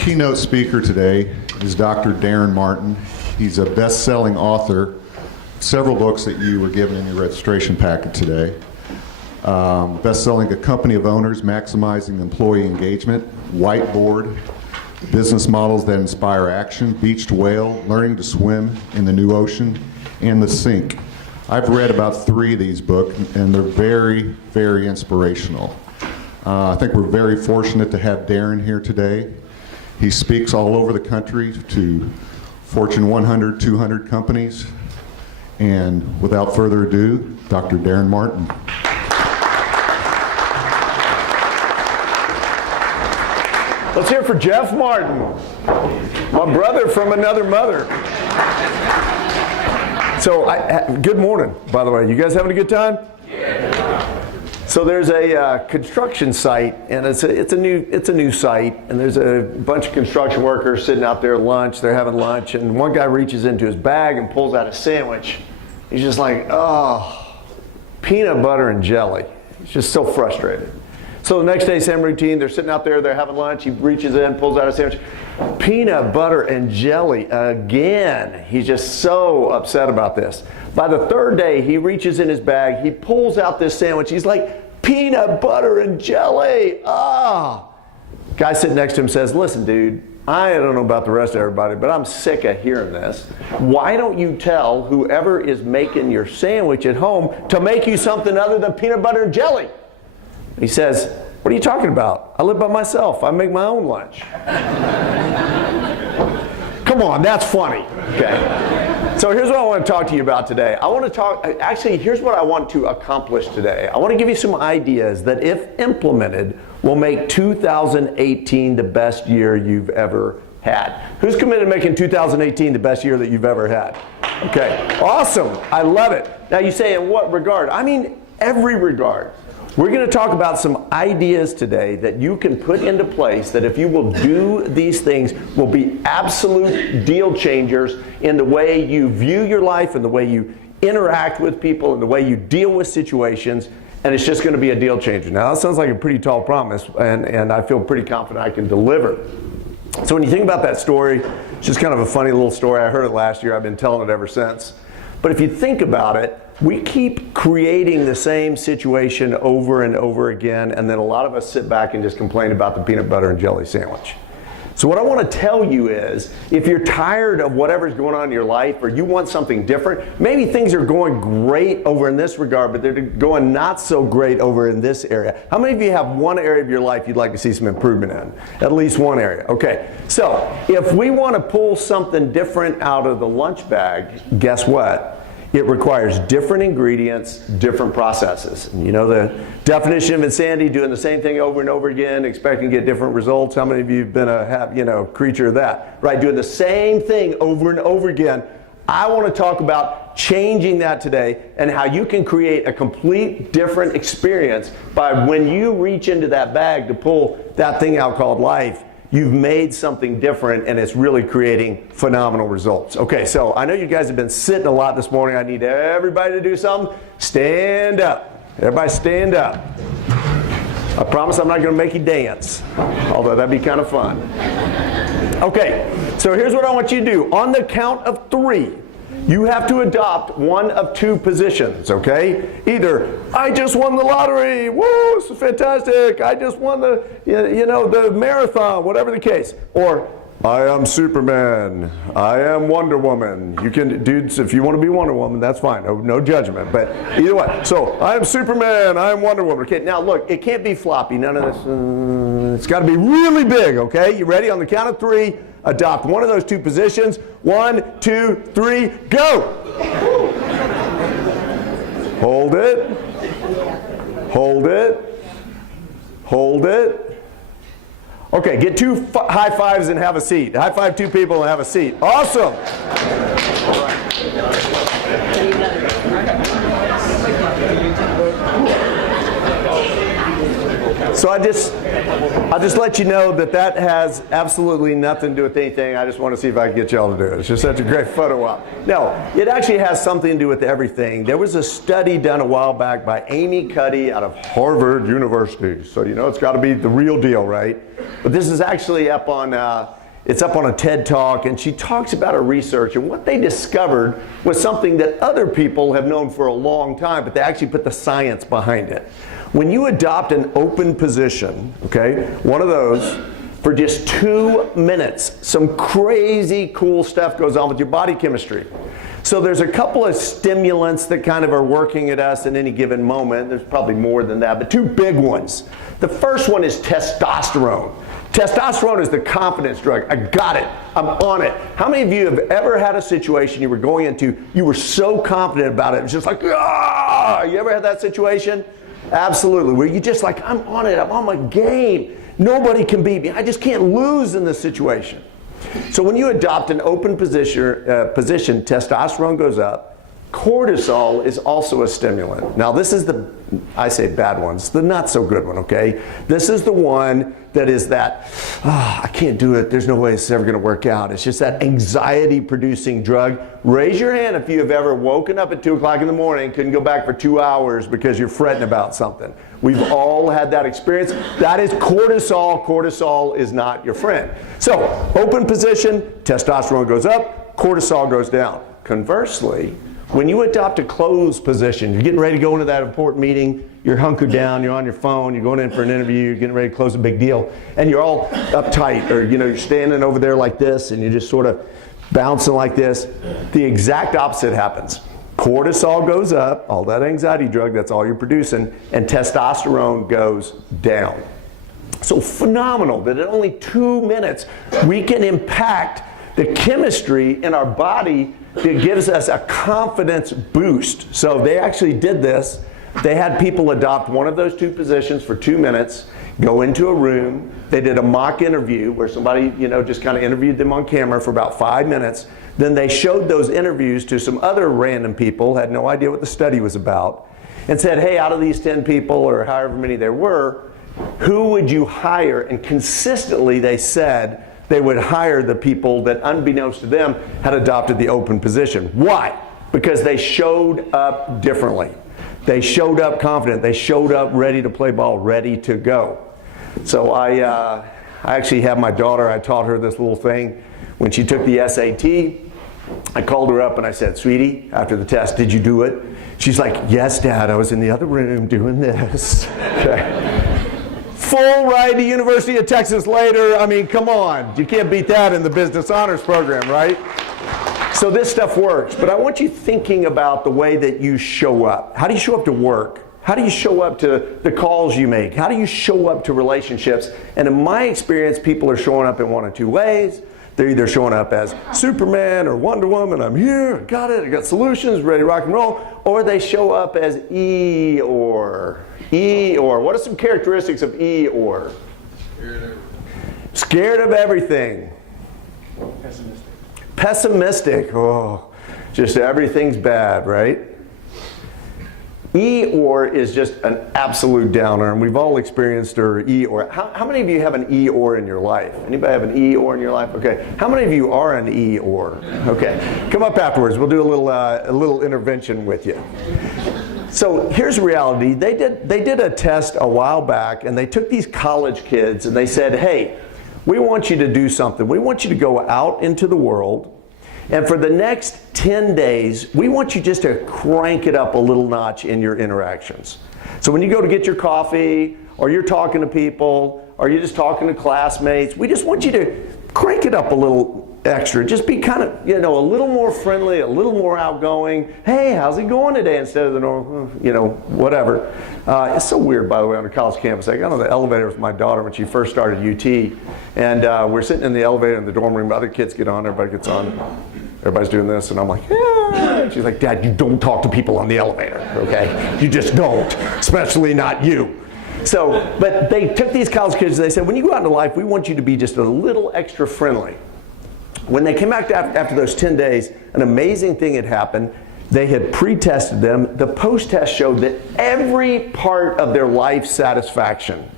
keynote speaker today is Dr. Daren Martin. He's a best-selling author, several books that you were given in your registration packet today. Best-selling A Company of Owners, Maximizing Employee Engagement, Whiteboard, Business Models That Inspire Action, Beached Whale, Learning to Swim in the New Ocean, and The Sink. I've read about 3 of these books, and they're very, very inspirational. I think we're very fortunate to have Daren here today. He speaks all over the country to Fortune 100, 200 companies. And without further ado, Dr. Daren Martin. Let's hear for Jeff Martin, my brother from another mother. So, good morning, by the way. You guys having a good time? Yeah. So there's a construction site, and it's a new site, and there's a bunch of construction workers sitting out there at lunch. They're having lunch, and one guy reaches into his bag and pulls out a sandwich. He's just like, oh, peanut butter and jelly. He's just so frustrated. So the next day, same routine. They're sitting out there. They're having lunch. He reaches in, pulls out a sandwich. Peanut butter and jelly again. He's just so upset about this. By the third day, he reaches in his bag. He pulls out this sandwich. He's like, peanut butter and jelly. Ah. Guy sitting next to him says, listen, dude, I don't know about the rest of everybody, but I'm sick of hearing this. Why don't you tell whoever is making your sandwich at home to make you something other than peanut butter and jelly? He says, what are you talking about? I live by myself. I make my own lunch. Come on, that's funny. Okay. So here's what I want to talk to you about today. Here's what I want to accomplish today. I want to give you some ideas that, if implemented, will make 2018 the best year you've ever had. Who's committed to making 2018 the best year that you've ever had? Okay, awesome. I love it. Now you say, in what regard? I mean, every regard. We're going to talk about some ideas today that you can put into place that, if you will do these things, will be absolute deal changers in the way you view your life and the way you interact with people and the way you deal with situations, and it's just going to be a deal changer. Now, that sounds like a pretty tall promise, and I feel pretty confident I can deliver. So when you think about that story, it's just kind of a funny little story. I heard it last year. I've been telling it ever since. But if you think about it, we keep creating the same situation over and over again, and then a lot of us sit back and just complain about the peanut butter and jelly sandwich. So what I want to tell you is, if you're tired of whatever's going on in your life, or you want something different, maybe things are going great over in this regard, but they're going not so great over in this area. How many of you have one area of your life you'd like to see some improvement in? At least one area. Okay, so if we want to pull something different out of the lunch bag, guess what? It requires different ingredients, different processes. And you know the definition of insanity: doing the same thing over and over again, expecting to get different results. How many of you have been a creature of that? Right, doing the same thing over and over again. I want to talk about changing that today, and how you can create a complete different experience by, when you reach into that bag to pull that thing out called life, you've made something different, and it's really creating phenomenal results. Okay, so I know you guys have been sitting a lot this morning. I need everybody to do something. Stand up. Everybody stand up. I promise I'm not going to make you dance, although that'd be kind of fun. Okay, so here's what I want you to do. On the count of 3, you have to adopt one of 2 positions, okay? Either, I just won the lottery, woo, this is fantastic, I just won the, the marathon, whatever the case. Or, I am Superman, I am Wonder Woman. You can, dudes, if you want to be Wonder Woman, that's fine, no judgment, but either way. So, I am Superman, I am Wonder Woman. Okay, now look, it can't be floppy, none of this, it's got to be really big, okay? You ready? On the count of 3, adopt one of those 2 positions. 1, 2, 3, go! Hold it. Hold it. Hold it. Okay, get 2 high fives and have a seat. High five 2 people and have a seat. Awesome! All right. So I'll just let you know that has absolutely nothing to do with anything. I just want to see if I can get y'all to do it. It's just such a great photo op. No, it actually has something to do with everything. There was a study done a while back by Amy Cuddy out of Harvard University. So you know it's got to be the real deal, right? But this is actually up on it's up on a TED Talk, and she talks about her research, and what they discovered was something that other people have known for a long time, but they actually put the science behind it. When you adopt an open position, okay, one of those, for just 2 minutes, some crazy cool stuff goes on with your body chemistry. So there's a couple of stimulants that kind of are working at us in any given moment. There's probably more than that, but two big ones. The first one is testosterone. Testosterone is the confidence drug. I got it. I'm on it. How many of you have ever had a situation you were going into, you were so confident about it, it was just like, ah! You ever had that situation? Absolutely. Where you just like, I'm on it. I'm on my game. Nobody can beat me. I just can't lose in this situation. So when you adopt an open position, testosterone goes up. Cortisol is also a stimulant. Now this is the, I say bad one, it's the not so good one, okay? This is the one that is that, I can't do it, there's no way it's ever gonna work out. It's just that anxiety producing drug. Raise your hand if you have ever woken up at 2 o'clock in the morning, couldn't go back for 2 hours because you're fretting about something. We've all had that experience. That is cortisol. Cortisol is not your friend. So, open position, testosterone goes up, cortisol goes down. Conversely, when you adopt a closed position, you're getting ready to go into that important meeting, you're hunkered down, you're on your phone, you're going in for an interview, you're getting ready to close a big deal, and you're all uptight, or you're standing over there like this, and you're just sort of bouncing like this. The exact opposite happens. Cortisol goes up, all that anxiety drug, that's all you're producing, and testosterone goes down. So phenomenal that in only 2 minutes we can impact the chemistry in our body that gives us a confidence boost. So they actually did this. They had people adopt one of those two positions for 2 minutes, go into a room. They did a mock interview where somebody, just kind of interviewed them on camera for about 5 minutes. Then they showed those interviews to some other random people, had no idea what the study was about, and said, hey, out of these 10 people or however many there were, who would you hire? And consistently they said they would hire the people that, unbeknownst to them, had adopted the open position. Why? Because they showed up differently. They showed up confident. They showed up ready to play ball, ready to go. So I actually have my daughter, I taught her this little thing. When she took the SAT, I called her up and I said, sweetie, after the test, did you do it? She's like, yes, Dad, I was in the other room doing this. Okay. Full ride to University of Texas later. I mean, come on. You can't beat that in the business honors program, right? So this stuff works. But I want you thinking about the way that you show up. How do you show up to work? How do you show up to the calls you make? How do you show up to relationships? And in my experience, people are showing up in one of two ways. They're either showing up as Superman or Wonder Woman. I'm here, I got it, I got solutions, ready to rock and roll. Or they show up as Eeyore. Eeyore. What are some characteristics of Eeyore? Scared of everything. Pessimistic. Pessimistic. Oh, just everything's bad, right? Eeyore is just an absolute downer, and we've all experienced our Eeyore. How many of you have an Eeyore in your life? Anybody have an Eeyore in your life? Okay. How many of you are an Eeyore? Okay. Come up afterwards. We'll do a little intervention with you. So here's reality. They did a test a while back, and they took these college kids and they said, hey, we want you to do something. We want you to go out into the world, and for the next 10 days, we want you just to crank it up a little notch in your interactions. So when you go to get your coffee, or you're talking to people, or you're just talking to classmates, we just want you to crank it up a little extra. Just be kind of, a little more friendly, a little more outgoing. Hey, how's it going today? Instead of the normal, whatever. It's so weird, by the way, on a college campus. I got on the elevator with my daughter when she first started UT, and we're sitting in the elevator in the dorm room. Other kids get on, everybody gets on. Everybody's doing this, and I'm like, yeah. She's like, Dad, you don't talk to people on the elevator, okay? You just don't, especially not you. So, but they took these college kids, and they said, when you go out into life, we want you to be just a little extra friendly. When they came back after those 10 days, an amazing thing had happened. They had pre-tested them. The post-test showed that every part of their life satisfaction,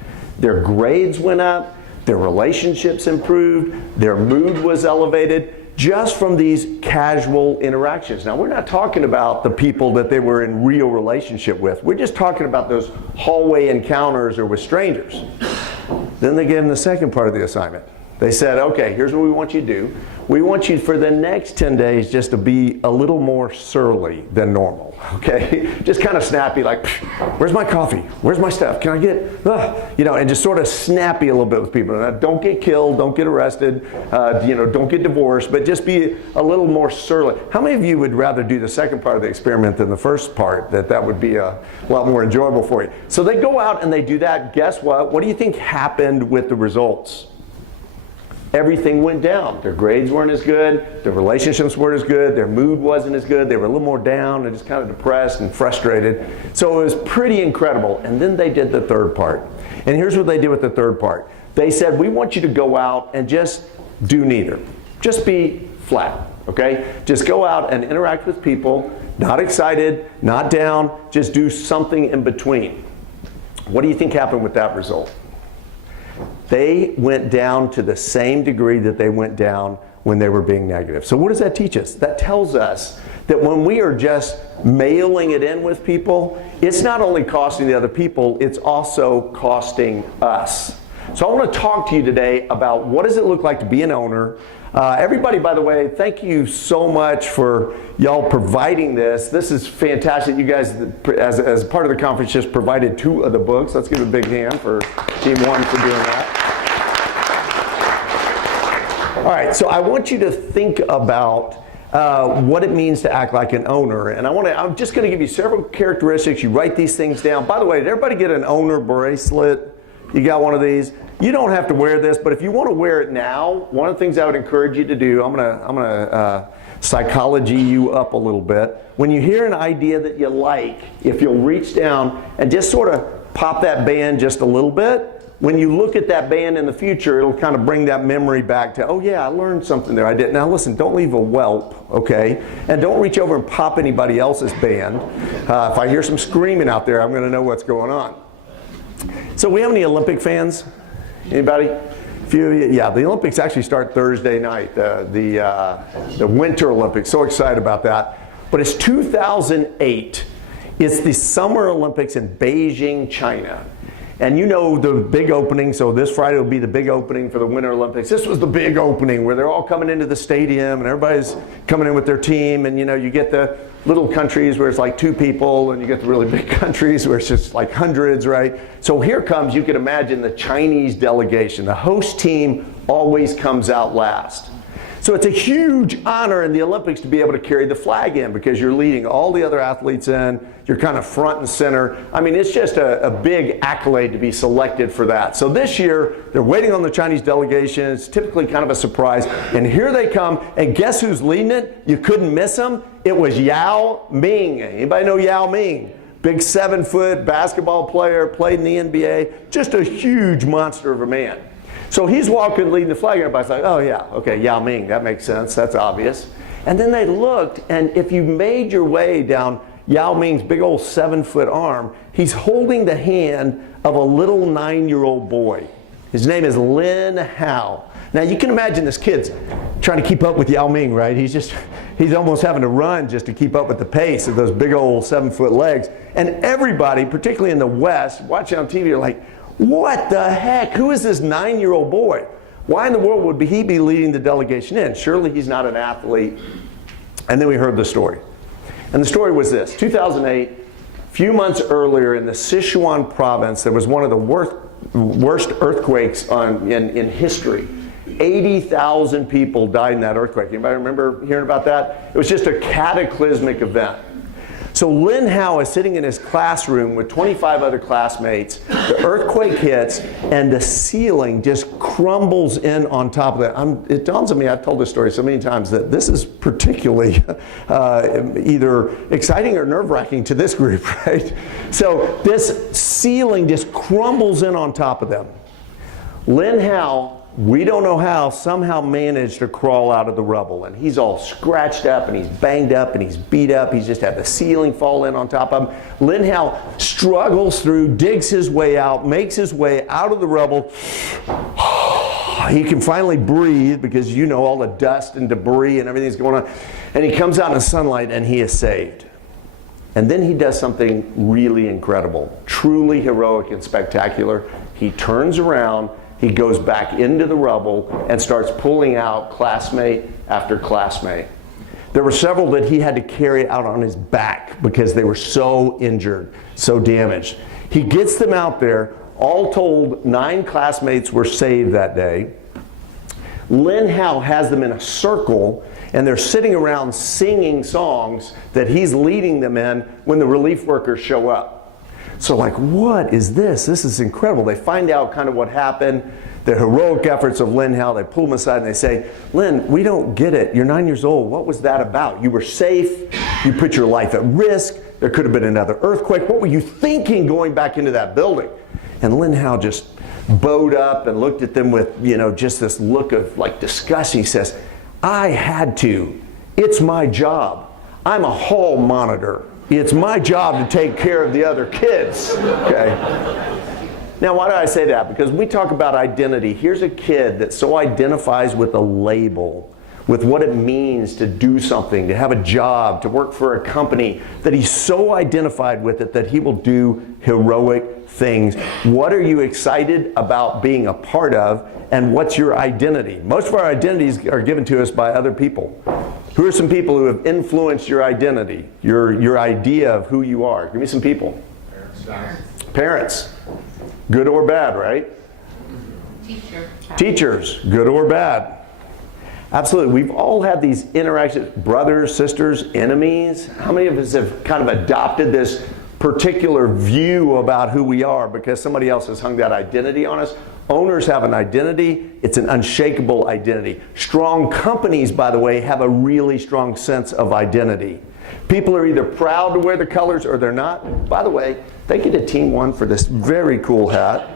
Their grades went up, their relationships improved, their mood was elevated, just from these casual interactions. Now, we're not talking about the people that they were in real relationship with. We're just talking about those hallway encounters or with strangers. Then they gave them the second part of the assignment. They said, okay, here's what we want you to do. We want you for the next 10 days just to be a little more surly than normal, okay? Just kind of snappy, like, where's my coffee? Where's my stuff? Can I get it? You know, and just sort of snappy a little bit with people. Now, don't get killed, don't get arrested, you know, don't get divorced, but just be a little more surly. How many of you would rather do the second part of the experiment than the first part? That would be a lot more enjoyable for you. So they go out and they do that. Guess what? What do you think happened with the results? Everything went down. Their grades weren't as good, their relationships weren't as good, their mood wasn't as good, they were a little more down and just kind of depressed and frustrated. So it was pretty incredible. And then they did the third part. And here's what they did with the third part. They said, we want you to go out and just do neither. Just be flat, okay? Just go out and interact with people, not excited, not down, just do something in between. What do you think happened with that result? They went down to the same degree that they went down when they were being negative. So what does that teach us? That tells us that when we are just mailing it in with people, it's not only costing the other people, it's also costing us. So I want to talk to you today about what does it look like to be an owner. Everybody, by the way, thank you so much for y'all providing this. This is fantastic. You guys, as part of the conference, just provided 2 of the books. Let's give a big hand for Team 1 for doing that. All right, so I want you to think about what it means to act like an owner. And I'm just going to give you several characteristics. You write these things down. By the way, did everybody get an owner bracelet? You got one of these? You don't have to wear this, but if you want to wear it now, one of the things I would encourage you to do, I'm gonna psychology you up a little bit. When you hear an idea that you like, if you'll reach down and just sort of pop that band just a little bit, when you look at that band in the future, it'll kind of bring that memory back to, oh yeah, I learned something there I did. Now listen, don't leave a whelp, okay? And don't reach over and pop anybody else's band. If I hear some screaming out there, I'm gonna know what's going on. So we have any Olympic fans? Anybody? Yeah, the Olympics actually start Thursday night, the Winter Olympics. So excited about that. But it's 2008. It's the Summer Olympics in Beijing, China. And you know the big opening, so this Friday will be the big opening for the Winter Olympics. This was the big opening where they're all coming into the stadium and everybody's coming in with their team, and you know, you get the little countries where it's like 2 people, and you get the really big countries where it's just like hundreds, right? So here comes, you can imagine, the Chinese delegation. The host team always comes out last. So it's a huge honor in the Olympics to be able to carry the flag in because you're leading all the other athletes in. You're kind of front and center. I mean, it's just a big accolade to be selected for that. So this year, they're waiting on the Chinese delegation. It's typically kind of a surprise. And here they come. And guess who's leading it? You couldn't miss him. It was Yao Ming. Anybody know Yao Ming? Big 7-foot basketball player, played in the NBA. Just a huge monster of a man. So he's walking, leading the flag, and everybody's like, oh yeah, okay, Yao Ming, that makes sense, that's obvious. And then they looked, and if you made your way down Yao Ming's big old 7-foot arm, he's holding the hand of a little 9-year-old boy. His name is Lin Hao. Now you can imagine this kid's trying to keep up with Yao Ming, right? He's almost having to run just to keep up with the pace of those big old 7-foot legs. And everybody, particularly in the West, watching on TV, are like, what the heck? Who is this 9-year-old boy? Why in the world would he be leading the delegation in? Surely he's not an athlete. And then we heard the story. And the story was this. 2008, a few months earlier in the Sichuan province, there was one of the worst earthquakes in history. 80,000 people died in that earthquake. Anybody remember hearing about that? It was just a cataclysmic event. So Lin Hao is sitting in his classroom with 25 other classmates. The earthquake hits, and the ceiling just crumbles in on top of that. It dawns on me, I've told this story so many times, that this is particularly either exciting or nerve-wracking to this group, right? So this ceiling just crumbles in on top of them. Lin Hao we don't know how, somehow managed to crawl out of the rubble. And he's all scratched up and he's banged up and he's beat up. He's just had the ceiling fall in on top of him. Lin Hao struggles through, digs his way out, makes his way out of the rubble. He can finally breathe because you know all the dust and debris and everything's going on. And he comes out in the sunlight and he is saved. And then he does something really incredible, truly heroic and spectacular. He turns around, he goes back into the rubble and starts pulling out classmate after classmate. There were several that he had to carry out on his back because they were so injured, so damaged. He gets them out there. All told, 9 classmates were saved that day. Lin Hao has them in a circle, and they're sitting around singing songs that he's leading them in when the relief workers show up. So like, what is this? This is incredible. They find out kind of what happened, the heroic efforts of Lin Hao. They pull him aside and they say, Lin, we don't get it. You're 9 years old. What was that about? You were safe. You put your life at risk. There could have been another earthquake. What were you thinking going back into that building? And Lin Hao just bowed up and looked at them with, just this look of like disgust. He says, I had to. It's my job. I'm a hall monitor. It's my job to take care of the other kids. Okay. Now, why do I say that? Because when we talk about identity, here's a kid that so identifies with a label, with what it means to do something, to have a job, to work for a company, that he's so identified with it that he will do heroic things. What are you excited about being a part of, and what's your identity? Most of our identities are given to us by other people. Who are some people who have influenced your identity, your idea of who you are? Give me some people. Parents. Good or bad, right? Teachers. Good or bad. Absolutely. We've all had these interactions, brothers, sisters, enemies. How many of us have kind of adopted this particular view about who we are because somebody else has hung that identity on us? Owners have an identity. It's an unshakable identity. Strong companies, by the way, have a really strong sense of identity. People are either proud to wear the colors or they're not. By the way, thank you to Team 1 for this very cool hat.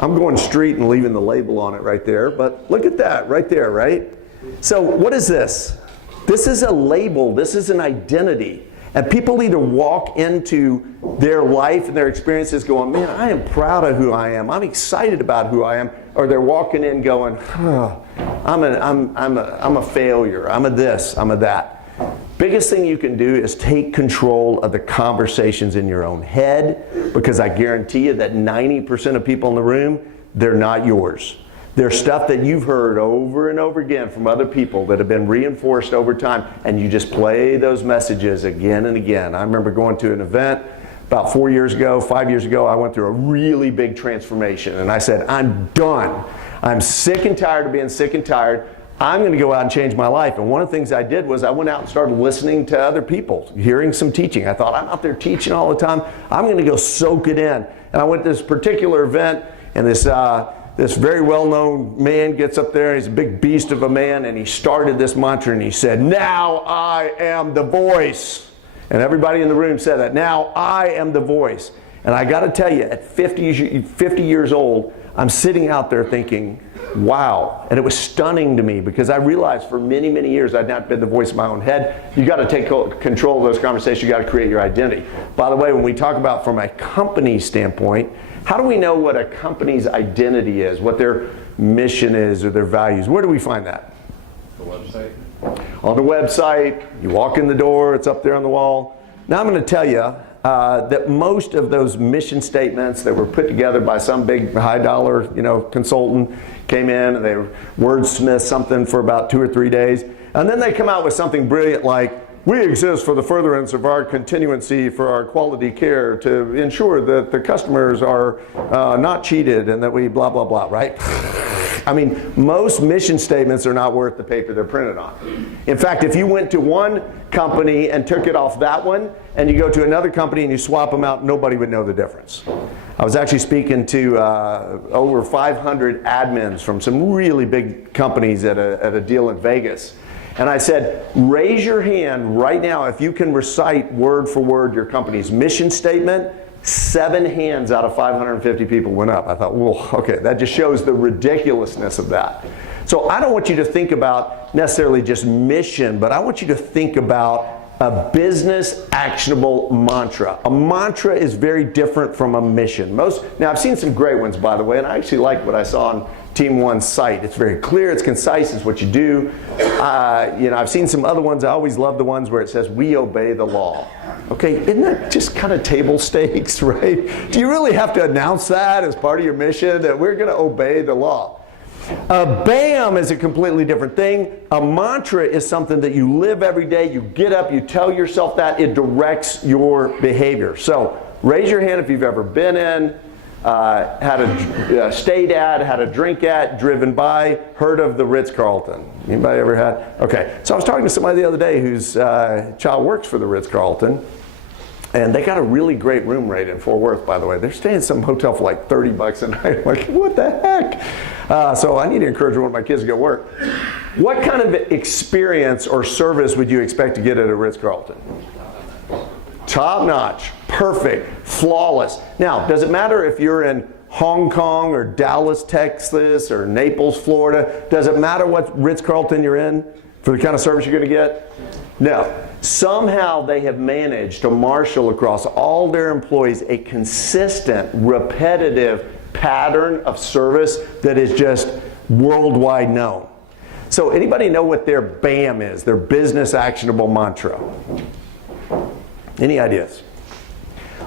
I'm going street and leaving the label on it right there, but look at that right there, right? So what is this? This is a label. This is an identity. And people either walk into their life and their experiences going, man, I am proud of who I am. I'm excited about who I am. Or they're walking in going, I'm a failure. I'm a this, I'm a that. Biggest thing you can do is take control of the conversations in your own head, because I guarantee you that 90% of people in the room, they're not yours. There's stuff that you've heard over and over again from other people that have been reinforced over time, and you just play those messages again and again. I remember going to an event about 5 years ago, I went through a really big transformation, and I said, I'm done. I'm sick and tired of being sick and tired. I'm going to go out and change my life. And one of the things I did was I went out and started listening to other people, hearing some teaching. I thought, I'm out there teaching all the time. I'm going to go soak it in. And I went to this particular event, and this very well-known man gets up there, and he's a big beast of a man, and he started this mantra, and he said, now I am the voice. And everybody in the room said that, now I am the voice. And I got to tell you, at 50 years old, I'm sitting out there thinking, wow. And it was stunning to me, because I realized for many, many years I'd not been the voice of my own head. You got to take control of those conversations. You got to create your identity. By the way, when we talk about from a company standpoint, how do we know what a company's identity is, what their mission is or their values? Where do we find that? The website. On the website. You walk in the door, it's up there on the wall. Now I'm going to tell you that most of those mission statements that were put together by some big high-dollar, consultant came in and they wordsmithed something for about 2 or 3 days, and then they come out with something brilliant like, we exist for the furtherance of our continuancy for our quality care to ensure that the customers are not cheated and that we blah, blah, blah, right? I mean, most mission statements are not worth the paper they're printed on. In fact, if you went to one company and took it off that one, and you go to another company and you swap them out, nobody would know the difference. I was actually speaking to over 500 admins from some really big companies at a deal in Vegas. And I said, raise your hand right now if you can recite word for word your company's mission statement, 7 hands out of 550 people went up. I thought, well, okay, that just shows the ridiculousness of that. So I don't want you to think about necessarily just mission, but I want you to think about a business actionable mantra. A mantra is very different from a mission. Now I've seen some great ones, by the way, and I actually like what I saw on Team One's site. It's very clear, it's concise, it's what you do. I've seen some other ones. I always love the ones where it says, we obey the law. Okay, isn't that just kind of table stakes, right? Do you really have to announce that as part of your mission, that we're going to obey the law? BAM is a completely different thing. A mantra is something that you live every day. You get up, you tell yourself that, it directs your behavior. So raise your hand if you've ever been in, stayed at, had a drink at, driven by, heard of the Ritz-Carlton. Anybody ever had? Okay, so I was talking to somebody the other day whose child works for the Ritz-Carlton. And they got a really great room rate in Fort Worth, by the way. They're staying in some hotel for like $30 a night. I'm like, what the heck? So I need to encourage one of my kids to go work. What kind of experience or service would you expect to get at a Ritz-Carlton? Top notch, perfect, flawless. Now, does it matter if you're in Hong Kong or Dallas, Texas, or Naples, Florida? Does it matter what Ritz-Carlton you're in for the kind of service you're going to get? No. Somehow they have managed to marshal across all their employees a consistent, repetitive pattern of service that is just worldwide known. So anybody know what their BAM is, their business actionable mantra? Any ideas?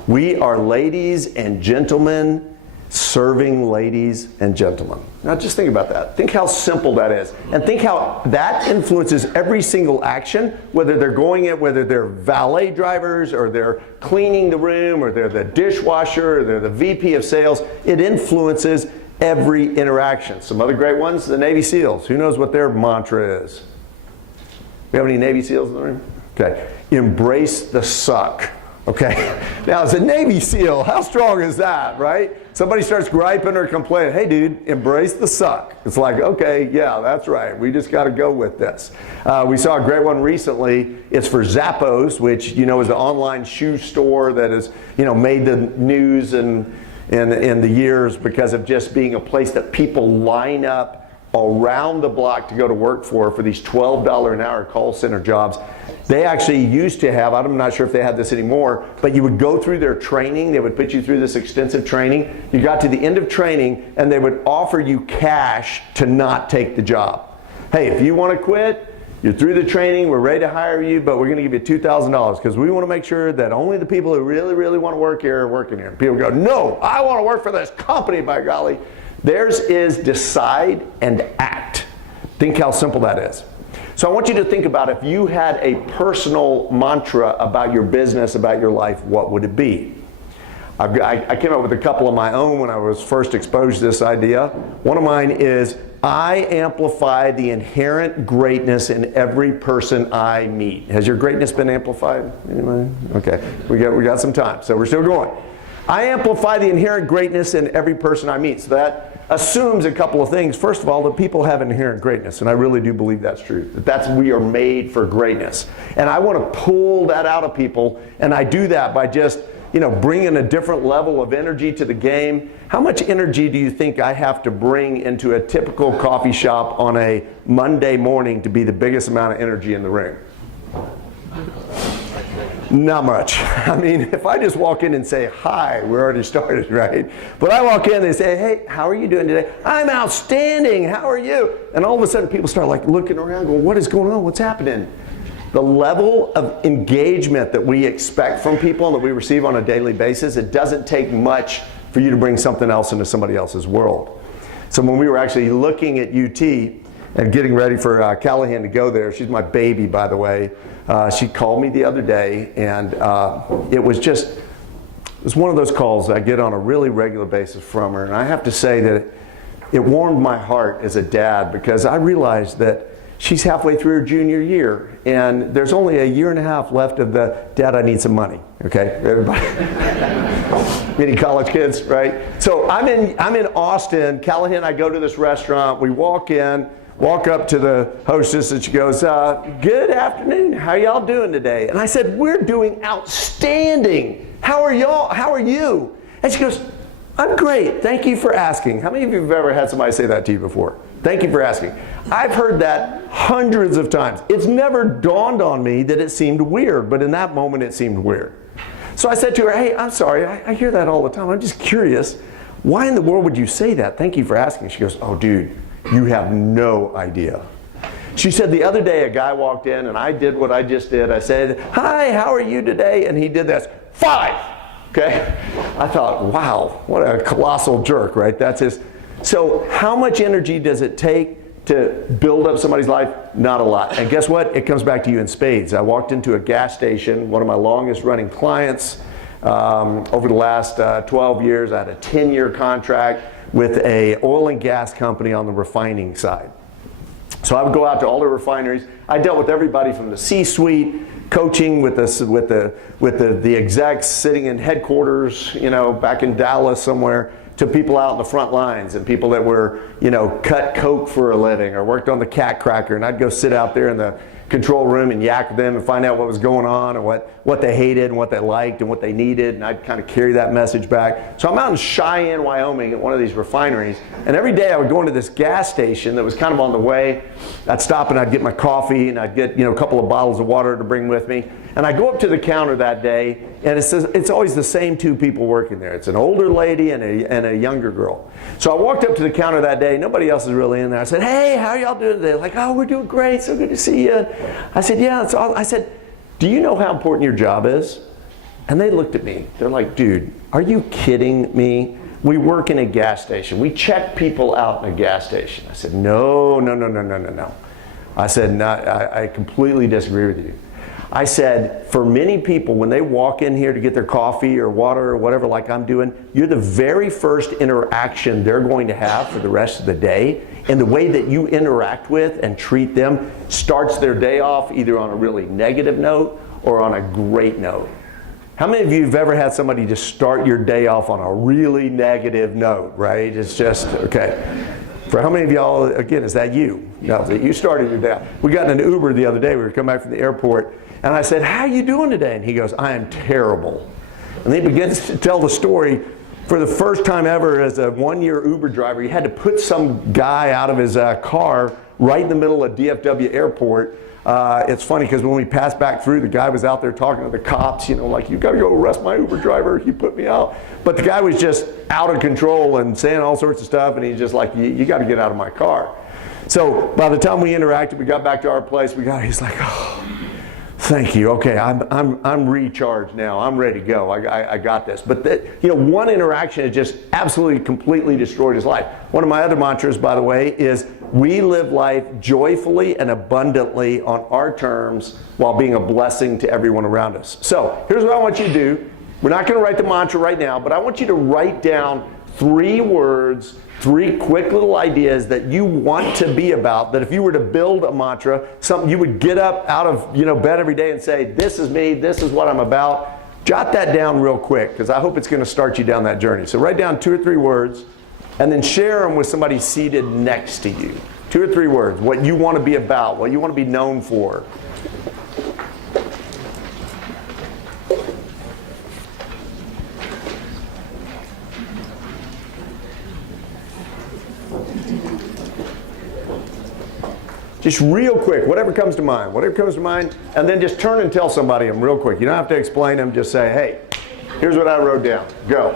We are ladies and gentlemen serving ladies and gentlemen. Now just think about that. Think how simple that is. And think how that influences every single action, whether they're going in, whether they're valet drivers, or they're cleaning the room, or they're the dishwasher, or they're the VP of sales. It influences every interaction. Some other great ones, the Navy SEALs. Who knows what their mantra is? We have any Navy SEAls in the room? Okay. Embrace the suck. Okay, now as a Navy SEAL, how strong is that, right? Somebody starts griping or complaining, hey dude, embrace the suck. It's like, okay, yeah, that's right. We just got to go with this. We saw a great one recently. It's for Zappos, which is the online shoe store that has made the news in the years because of just being a place that people line up around the block to go to work for these $12 an hour call center jobs. They actually used to have, I'm not sure if they have this anymore, but you would go through their training. They would put you through this extensive training. You got to the end of training and they would offer you cash to not take the job. Hey, if you want to quit, you're through the training, we're ready to hire you, but we're going to give you $2,000 because we want to make sure that only the people who really, really want to work here are working here. People go, no, I want to work for this company, by golly. Theirs is decide and act. Think how simple that is. So I want you to think about if you had a personal mantra about your business, about your life, what would it be? I came up with a couple of my own when I was first exposed to this idea. One of mine is, I amplify the inherent greatness in every person I meet. Has your greatness been amplified? Anybody? Okay, we got some time, so we're still going. I amplify the inherent greatness in every person I meet. So that assumes a couple of things. First of all, that people have inherent greatness, and I really do believe that's true. We are made for greatness. And I want to pull that out of people, and I do that by just bringing a different level of energy to the game. How much energy do you think I have to bring into a typical coffee shop on a Monday morning to be the biggest amount of energy in the room? Not much. I mean, if I just walk in and say, hi, we're already started, right? But I walk in and they say, hey, how are you doing today? I'm outstanding, how are you? And all of a sudden people start looking around going, what is going on, what's happening? The level of engagement that we expect from people and that we receive on a daily basis, it doesn't take much for you to bring something else into somebody else's world. So when we were actually looking at UT and getting ready for Callahan to go there, she's my baby, by the way, she called me the other day, and it was one of those calls that I get on a really regular basis from her. And I have to say that it warmed my heart as a dad, because I realized that she's halfway through her junior year, and there's only a year and a half left of the, Dad, I need some money. Okay, everybody? Any college kids, right? So I'm in Austin. Callahan and I go to this restaurant. We walk up to the hostess, and she goes, good afternoon, how y'all doing today? And I said, we're doing outstanding. How are y'all? How are you? And she goes, I'm great. Thank you for asking. How many of you have ever had somebody say that to you before? Thank you for asking. I've heard that hundreds of times. It's never dawned on me that it seemed weird, but in that moment it seemed weird. So I said to her, hey, I'm sorry, I hear that all the time. I'm just curious. Why in the world would you say that? Thank you for asking. She goes, oh, dude, you have no idea. She said the other day a guy walked in and I did what I just did. I said, hi, how are you today? And he did this, 5. Okay? I thought, wow, what a colossal jerk, right? That's his. So how much energy does it take to build up somebody's life? Not a lot. And guess what? It comes back to you in spades. I walked into a gas station, one of my longest running clients. Over the last 12 years, I had a 10-year contract with an oil and gas company on the refining side. So I would go out to all the refineries. I dealt with everybody from the C-suite, coaching with the execs sitting in headquarters, back in Dallas somewhere, to people out in the front lines and people that were, cut coke for a living or worked on the cat cracker. And I'd go sit out there in the control room and yak with them and find out what was going on and what they hated and what they liked and what they needed, and I'd kind of carry that message back. So I'm out in Cheyenne, Wyoming at one of these refineries, and every day I would go into this gas station that was kind of on the way. I'd stop and I'd get my coffee and I'd get a couple of bottles of water to bring with me. And I go up to the counter that day, and it's always the same 2 people working there. It's an older lady and a younger girl. So I walked up to the counter that day. Nobody else is really in there. I said, hey, how are y'all doing today? Like, oh, we're doing great. So good to see you. I said, yeah, it's all. I said, do you know how important your job is? And they looked at me. They're like, dude, are you kidding me? We work in a gas station. We check people out in a gas station. I said, no. I said, no, I completely disagree with you. I said, for many people, when they walk in here to get their coffee or water or whatever like I'm doing, you're the very first interaction they're going to have for the rest of the day. And the way that you interact with and treat them starts their day off either on a really negative note or on a great note. How many of you have ever had somebody just start your day off on a really negative note, right? It's just, okay. For how many of y'all, again, is that you? No, that you started your day. We got in an Uber the other day. We were coming back from the airport. And I said, how are you doing today? And he goes, I am terrible. And he begins to tell the story. For the first time ever as a 1-year Uber driver, he had to put some guy out of his car right in the middle of DFW airport. It's funny because when we passed back through, the guy was out there talking to the cops, like, you got to go arrest my Uber driver. He put me out. But the guy was just out of control and saying all sorts of stuff. And he's just like, you got to get out of my car. So by the time we interacted, we got back to our place. He's like, oh. Thank you. Okay, I'm recharged now. I'm ready to go. I got this. But one interaction has just absolutely, completely destroyed his life. One of my other mantras, by the way, is we live life joyfully and abundantly on our terms while being a blessing to everyone around us. So here's what I want you to do. We're not going to write the mantra right now, but I want you to write down 3 words, 3 quick little ideas that you want to be about, that if you were to build a mantra, something you would get up out of bed every day and say, this is me, this is what I'm about. Jot that down real quick, because I hope it's going to start you down that journey. So write down 2 or 3 words, and then share them with somebody seated next to you. 2 or 3 words, what you want to be about, what you want to be known for. Just real quick, whatever comes to mind, and then just turn and tell somebody them real quick. You don't have to explain them, just say, hey, here's what I wrote down. Go.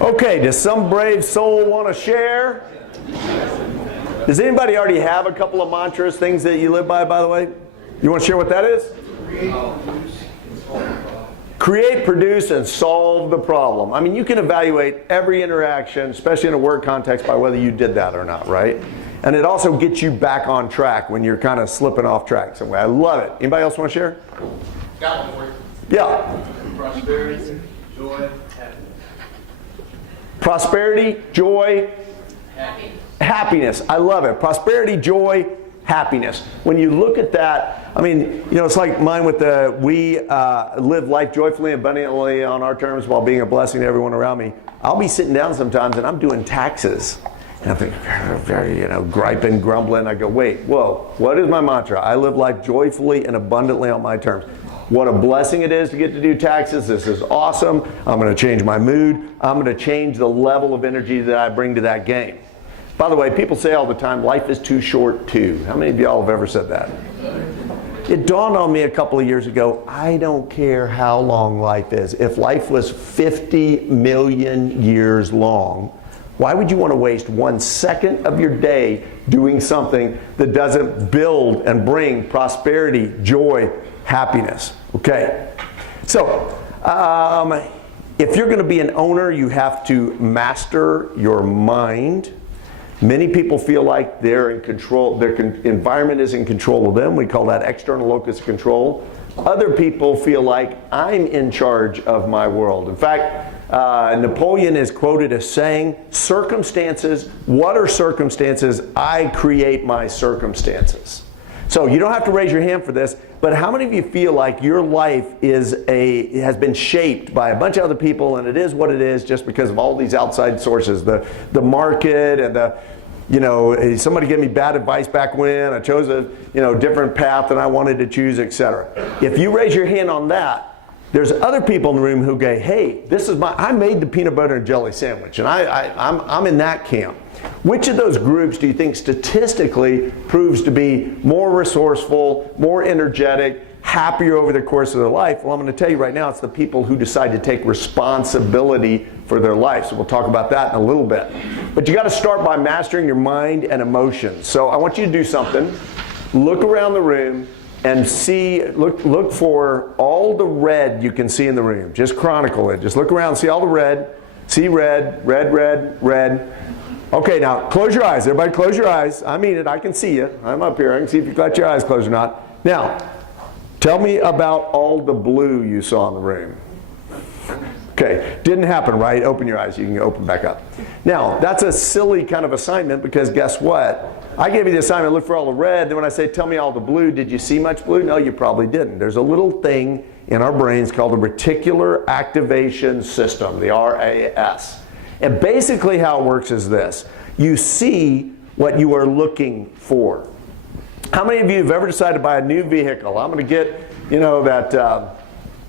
Okay, does some brave soul want to share? Does anybody already have a couple of mantras, things that you live by the way? You want to share what that is? Create, produce, and solve the problem. I mean, you can evaluate every interaction, especially in a work context, by whether you did that or not, right? And it also gets you back on track when you're kind of slipping off track somewhere. I love it. Anybody else want to share? Got one for you. Yeah. Prosperity, joy, happiness. Prosperity, joy, happiness. I love it. Prosperity, joy, happiness. When you look at that, I mean, it's like mine with we live life joyfully and abundantly on our terms while being a blessing to everyone around me. I'll be sitting down sometimes and I'm doing taxes. And I'm thinking, very, griping, grumbling. I go, wait, whoa, what is my mantra? I live life joyfully and abundantly on my terms. What a blessing it is to get to do taxes. This is awesome. I'm going to change my mood. I'm going to change the level of energy that I bring to that game. By the way, people say all the time, life is too short too. How many of y'all have ever said that? It dawned on me a couple of years ago, I don't care how long life is. If life was 50 million years long, why would you want to waste 1 second of your day doing something that doesn't build and bring prosperity, joy, happiness? Okay. So, if you're going to be an owner, you have to master your mind. Many people feel like they're in control, their environment is in control of them. We call that external locus of control. Other people feel like I'm in charge of my world. In fact, Napoleon is quoted as saying, circumstances, what are circumstances? I create my circumstances. So you don't have to raise your hand for this, but how many of you feel like your life has been shaped by a bunch of other people and it is what it is just because of all these outside sources, the market and somebody gave me bad advice back when I chose a different path than I wanted to choose, etc. If you raise your hand on that, there's other people in the room who go, hey, I made the peanut butter and jelly sandwich, and I'm in that camp. Which of those groups do you think statistically proves to be more resourceful, more energetic, happier over the course of their life? Well, I'm going to tell you right now, it's the people who decide to take responsibility for their life. So we'll talk about that in a little bit. But you got to start by mastering your mind and emotions. So I want you to do something. Look around the room and look for all the red you can see in the room. Just chronicle it. Just look around, see all the red. See red, red, red, red. Okay, now close your eyes. Everybody close your eyes. I mean it. I can see you. I'm up here. I can see if you've got your eyes closed or not. Now, tell me about all the blue you saw in the room. Okay, didn't happen, right? Open your eyes. You can open back up. Now, that's a silly kind of assignment because guess what? I gave you the assignment, look for all the red. Then when I say, tell me all the blue, did you see much blue? No, you probably didn't. There's a little thing in our brains called the reticular activation system, the RAS. And basically how it works is this. You see what you are looking for. How many of you have ever decided to buy a new vehicle? I'm going to get,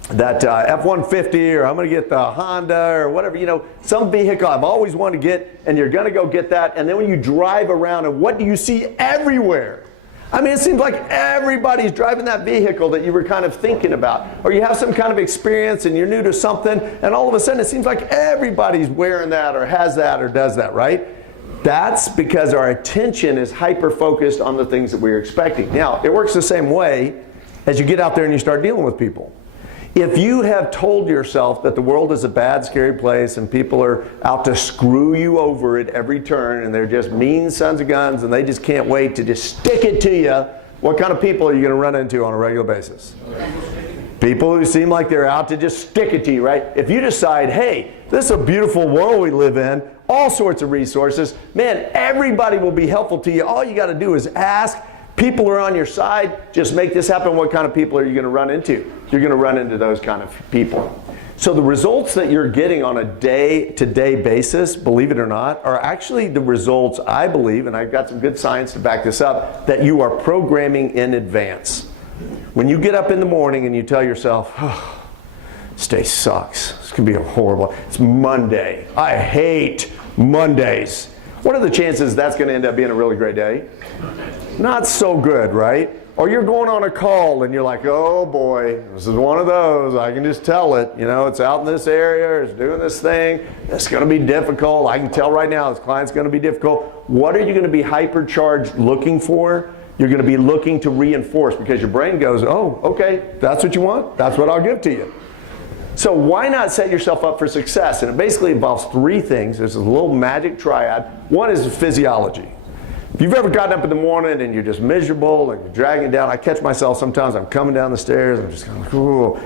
that F-150, or I'm going to get the Honda, or whatever, some vehicle I've always wanted to get, and you're going to go get that, and then when you drive around, and what do you see everywhere? I mean, it seems like everybody's driving that vehicle that you were kind of thinking about. Or you have some kind of experience and you're new to something, and all of a sudden it seems like everybody's wearing that or has that or does that, right? That's because our attention is hyper-focused on the things that we're expecting. Now, it works the same way as you get out there and you start dealing with people. If you have told yourself that the world is a bad, scary place and people are out to screw you over at every turn and they're just mean sons of guns and they just can't wait to just stick it to you, what kind of people are you going to run into on a regular basis? People who seem like they're out to just stick it to you, right? If you decide, hey, this is a beautiful world we live in, all sorts of resources, man, everybody will be helpful to you. All you got to do is ask. People are on your side. Just make this happen. What kind of people are you going to run into? You're going to run into those kind of people. So the results that you're getting on a day-to-day basis, believe it or not, are actually the results, I believe, and I've got some good science to back this up, that you are programming in advance. When you get up in the morning and you tell yourself, oh, this day sucks. It's going to be horrible. It's Monday. I hate Mondays. What are the chances that's going to end up being a really great day? Not so good, right? Or you're going on a call and you're like, oh boy, this is one of those. I can just tell it. It's out in this area. It's doing this thing. It's going to be difficult. I can tell right now this client's going to be difficult. What are you going to be hypercharged looking for? You're going to be looking to reinforce because your brain goes, oh, okay, that's what you want? That's what I'll give to you. So why not set yourself up for success? And it basically involves three things. There's a little magic triad. One is physiology. If you've ever gotten up in the morning and you're just miserable and you're dragging down, I catch myself sometimes, I'm coming down the stairs, I'm just kind of like, ooh.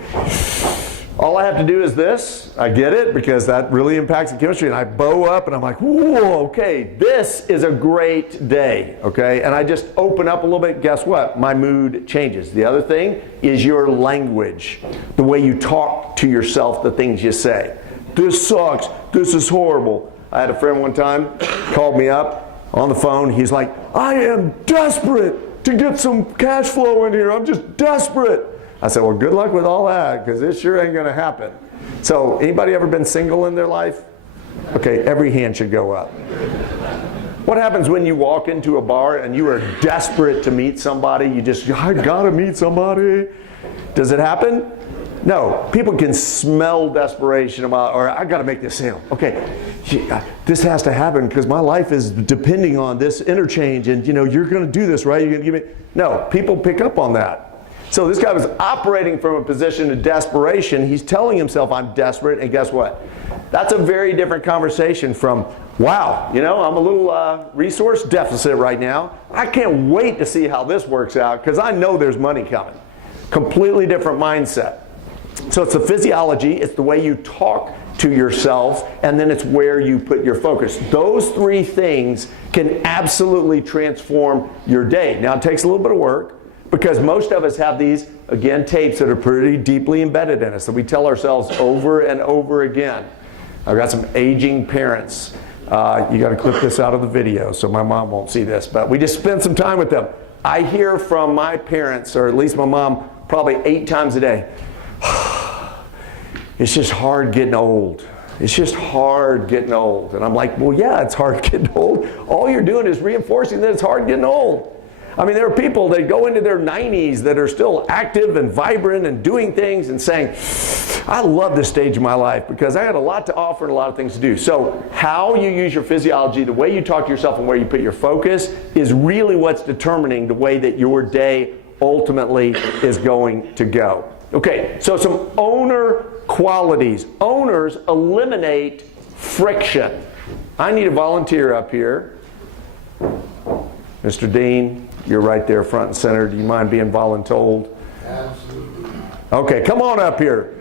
All I have to do is this. I get it because that really impacts the chemistry. And I bow up and I'm like, whoa, okay, this is a great day, okay? And I just open up a little bit. Guess what? My mood changes. The other thing is your language, the way you talk to yourself, the things you say. This sucks. This is horrible. I had a friend one time called me up on the phone. He's like, I am desperate to get some cash flow in here. I'm just desperate. I said, well, good luck with all that, because this sure ain't going to happen. So, anybody ever been single in their life? Okay, every hand should go up. What happens when you walk into a bar and you are desperate to meet somebody? I gotta meet somebody. Does it happen? No. People can smell desperation about, or I gotta make this sale. Okay, this has to happen because my life is depending on this interchange, and you're gonna do this, right? You're gonna give me. No, people pick up on that. So this guy was operating from a position of desperation. He's telling himself, I'm desperate, and guess what? That's a very different conversation from, wow, I'm a little resource deficit right now. I can't wait to see how this works out because I know there's money coming. Completely different mindset. So it's the physiology, it's the way you talk to yourself, and then it's where you put your focus. Those three things can absolutely transform your day. Now it takes a little bit of work, because most of us have these, again, tapes that are pretty deeply embedded in us that we tell ourselves over and over again. I've got some aging parents. You got to clip this out of the video so my mom won't see this, but we just spend some time with them. I hear from my parents, or at least my mom, probably 8 times a day. It's just hard getting old. It's just hard getting old. And I'm like, well, yeah, it's hard getting old. All you're doing is reinforcing that it's hard getting old. I mean, there are people that go into their 90s that are still active and vibrant and doing things and saying, I love this stage of my life because I got a lot to offer and a lot of things to do. So how you use your physiology, the way you talk to yourself and where you put your focus is really what's determining the way that your day ultimately is going to go. Okay, so some owner qualities. Owners eliminate friction. I need a volunteer up here. Mr. Dean. You're right there front and center. Do you mind being voluntold? Absolutely. Okay, come on up here.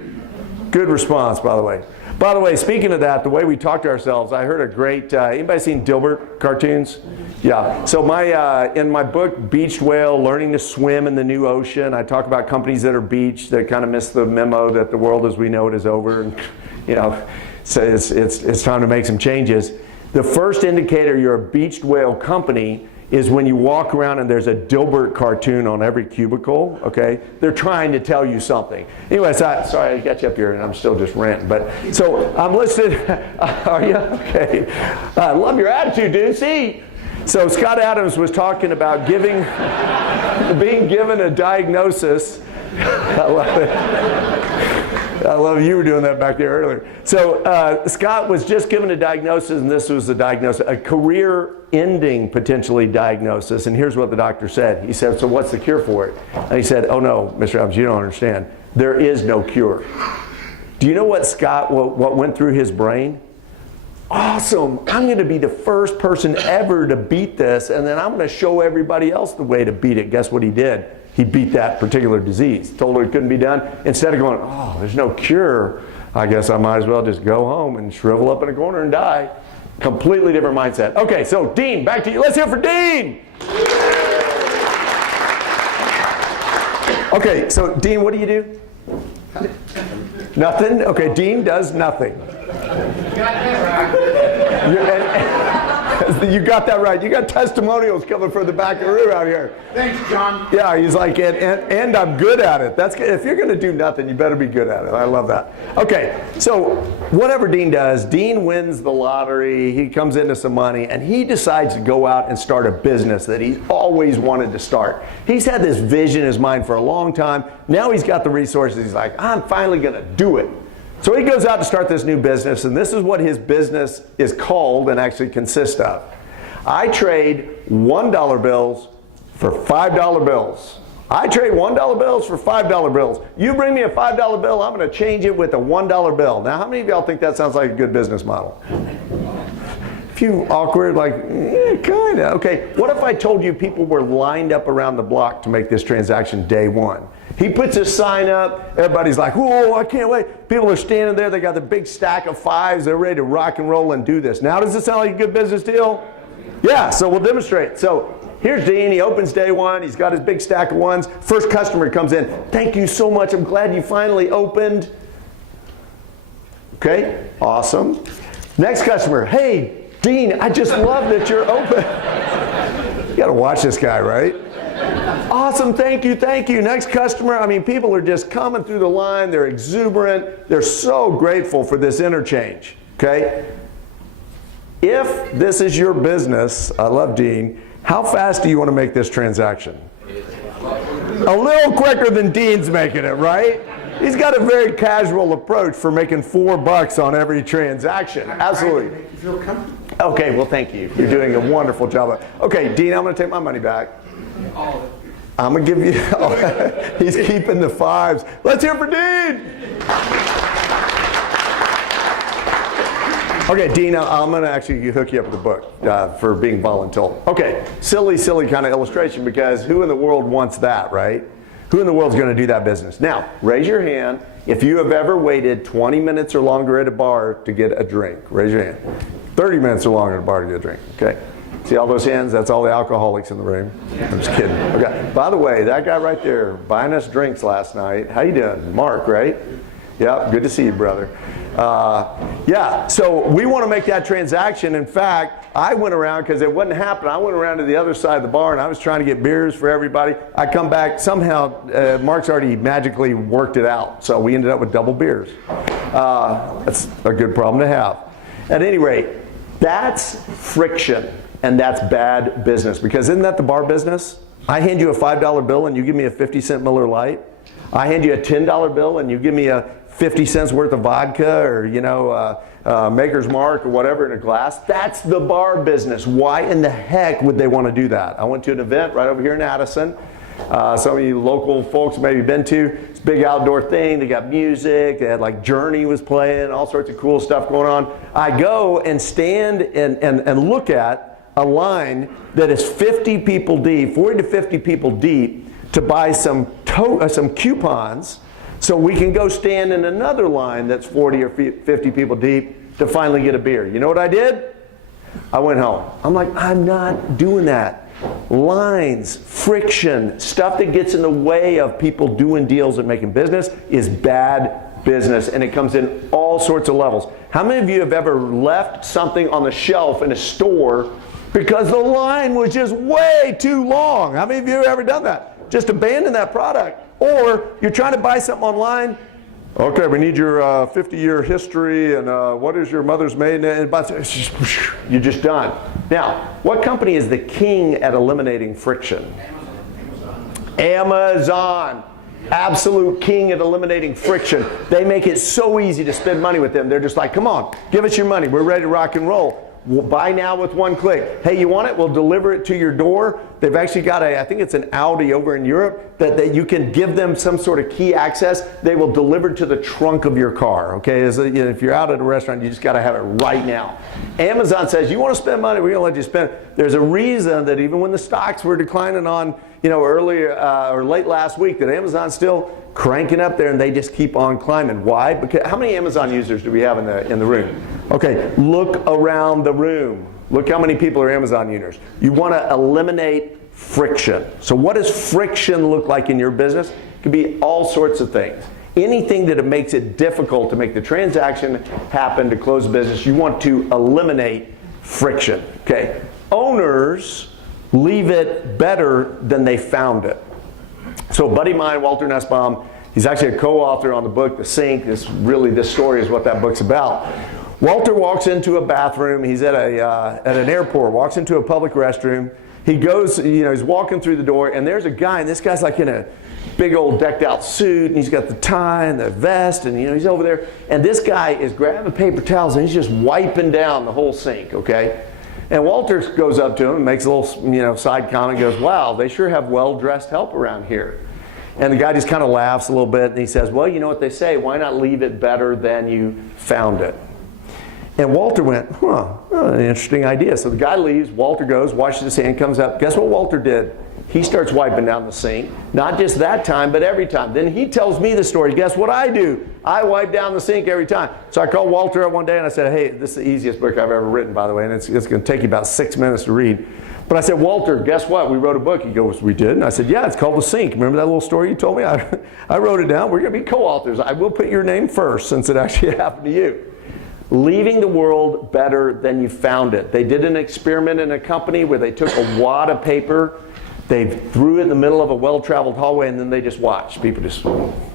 Good response, by the way. By the way, speaking of that, the way we talk to ourselves, I heard a great, anybody seen Dilbert cartoons? Yeah, so in my book, Beached Whale, Learning to Swim in the New Ocean, I talk about companies that are beached that kind of miss the memo that the world as we know it is over. And, so it's time to make some changes. The first indicator you're a beached whale company is when you walk around and there's a Dilbert cartoon on every cubicle, okay? They're trying to tell you something. Anyway, sorry I got you up here and I'm still just ranting. But so I'm listed, are you? Okay. I love your attitude, dude. See? So Scott Adams was talking about being given a diagnosis. I love it. I love you were doing that back there earlier. So Scott was just given a diagnosis, and this was the diagnosis, a career-ending potentially diagnosis. And here's what the doctor said. He said, so what's the cure for it? And he said, oh no, Mr. Adams, you don't understand. There is no cure. Do you know what went through his brain? Awesome, I'm going to be the first person ever to beat this, and then I'm going to show everybody else the way to beat it. Guess what he did? He beat that particular disease. Told her it couldn't be done. Instead of going, oh, there's no cure, I guess I might as well just go home and shrivel up in a corner and die. Completely different mindset. Okay, so Dean, back to you. Let's hear for Dean. Okay, so Dean, what do you do? Nothing? Okay, Dean does nothing. You got that right. You got testimonials coming from the back of the room out here. Thanks, John. Yeah, he's like, and I'm good at it. That's good. If you're going to do nothing, you better be good at it. I love that. Okay, so whatever Dean does, Dean wins the lottery. He comes into some money, and he decides to go out and start a business that he's always wanted to start. He's had this vision in his mind for a long time. Now he's got the resources. He's like, I'm finally going to do it. So he goes out to start this new business, and this is what his business is called and actually consists of. I trade $1 bills for $5 bills. I trade $1 bills for $5 bills. You bring me a $5 bill, I'm going to change it with a $1 bill. Now, how many of y'all think that sounds like a good business model? few awkward, like, kind of. Okay, what if I told you people were lined up around the block to make this transaction day one? He puts his sign up, everybody's like, whoa, I can't wait. People are standing there, they got the big stack of fives, they're ready to rock and roll and do this. Now, does this sound like a good business deal? Yeah, so we'll demonstrate. So here's Dean, he opens day one, he's got his big stack of ones. First customer comes in, thank you so much, I'm glad you finally opened. Okay, awesome. Next customer, hey, Dean, I just love that you're open. You gotta watch this guy, right? Awesome, thank you, thank you. Next customer, I mean, people are just coming through the line, they're exuberant, they're so grateful for this interchange, okay? If this is your business, I love Dean, how fast do you want to make this transaction? A little quicker than Dean's making it, right? He's got a very casual approach for making $4 on every transaction. Absolutely. Make you feel comfortable. Okay, well, thank you. You're doing a wonderful job. Okay, Dean, I'm going to take my money back. All of it. I'm going to give you, he's keeping the fives. Let's hear for Dean. Okay, Dean, I'm going to actually hook you up with a book for being voluntold. Okay, silly kind of illustration, because who in the world wants that, right? Who in the world is going to do that business? Now, raise your hand if you have ever waited 20 minutes or longer at a bar to get a drink. Raise your hand. 30 minutes or longer at a bar to get a drink. Okay. See all those hands? That's all the alcoholics in the room. I'm just kidding. Okay. By the way, that guy right there buying us drinks last night. How you doing? Mark, right? Yep. Good to see you, brother. Yeah, so we want to make that transaction. In fact, I went around, because it wouldn't happen, I went around to the other side of the bar and I was trying to get beers for everybody. I come back, somehow Mark's already magically worked it out. So we ended up with double beers. That's a good problem to have. At any rate, that's friction, and that's bad business. Because isn't that the bar business? I hand you a $5 bill and you give me a 50-cent Miller Lite. I hand you a $10 bill and you give me a 50 cents worth of vodka, or Maker's Mark or whatever in a glass. That's the bar business. Why in the heck would they want to do that? I went to an event right over here in Addison. Some of you local folks maybe been to. It's a big outdoor thing. They got music. They had like Journey was playing, all sorts of cool stuff going on. I go and stand and look at a line that is 50 people deep, 40 to 50 people deep, to buy some coupons, so we can go stand in another line that's 40 or 50 people deep to finally get a beer. You know what I did? I went home. I'm like, I'm not doing that. Lines, friction, stuff that gets in the way of people doing deals and making business is bad business, and it comes in all sorts of levels. How many of you have ever left something on the shelf in a store because the line was just way too long? How many of you have ever done that? Just abandon that product. Or you're trying to buy something online. Okay, we need your 50-year history, and what is your mother's maiden name? You're just done. Now, what company is the king at eliminating friction? Amazon. Absolute king at eliminating friction. They make it so easy to spend money with them. They're just like, come on, give us your money. We're ready to rock and roll. We'll buy now with one click. Hey, you want it? We'll deliver it to your door. They've actually got I think it's an Audi over in Europe, that you can give them some sort of key access. They will deliver to the trunk of your car. Okay, if you're out at a restaurant, you just got to have it right now. Amazon says, you want to spend money, we're going to let you spend it. There's a reason that even when the stocks were declining on, earlier or late last week, that Amazon's still cranking up there, and they just keep on climbing. Why? Because how many Amazon users do we have in the room? Okay, look around the room. Look how many people are Amazon users. You want to eliminate friction. So what does friction look like in your business? It could be all sorts of things. Anything that makes it difficult to make the transaction happen, to close the business, you want to eliminate friction. Okay, owners leave it better than they found it. So a buddy of mine, Walter Nussbaum, he's actually a co-author on the book, The Sink. This story is what that book's about. Walter walks into a bathroom. He's at an airport, walks into a public restroom. He goes, he's walking through the door, and there's a guy, and this guy's like in a big old decked out suit, and he's got the tie and the vest, and he's over there. And this guy is grabbing paper towels, and he's just wiping down the whole sink, okay? And Walter goes up to him and makes a little side comment, goes, wow, they sure have well-dressed help around here. And the guy just kind of laughs a little bit, and he says, well, you know what they say, why not leave it better than you found it? And Walter went, an interesting idea. So the guy leaves, Walter goes, washes his hand, comes up. Guess what Walter did? He starts wiping down the sink. Not just that time, but every time. Then he tells me the story. Guess what I do? I wipe down the sink every time. So I called Walter up one day and I said, hey, this is the easiest book I've ever written, by the way, and it's going to take you about 6 minutes to read. But I said, Walter, guess what? We wrote a book. He goes, we did? And I said, yeah, it's called The Sink. Remember that little story you told me? I wrote it down. We're going to be co-authors. I will put your name first since it actually happened to you. Leaving the world better than you found it. They did an experiment in a company where they took a wad of paper, they threw it in the middle of a well-traveled hallway, and then they just watched. People just,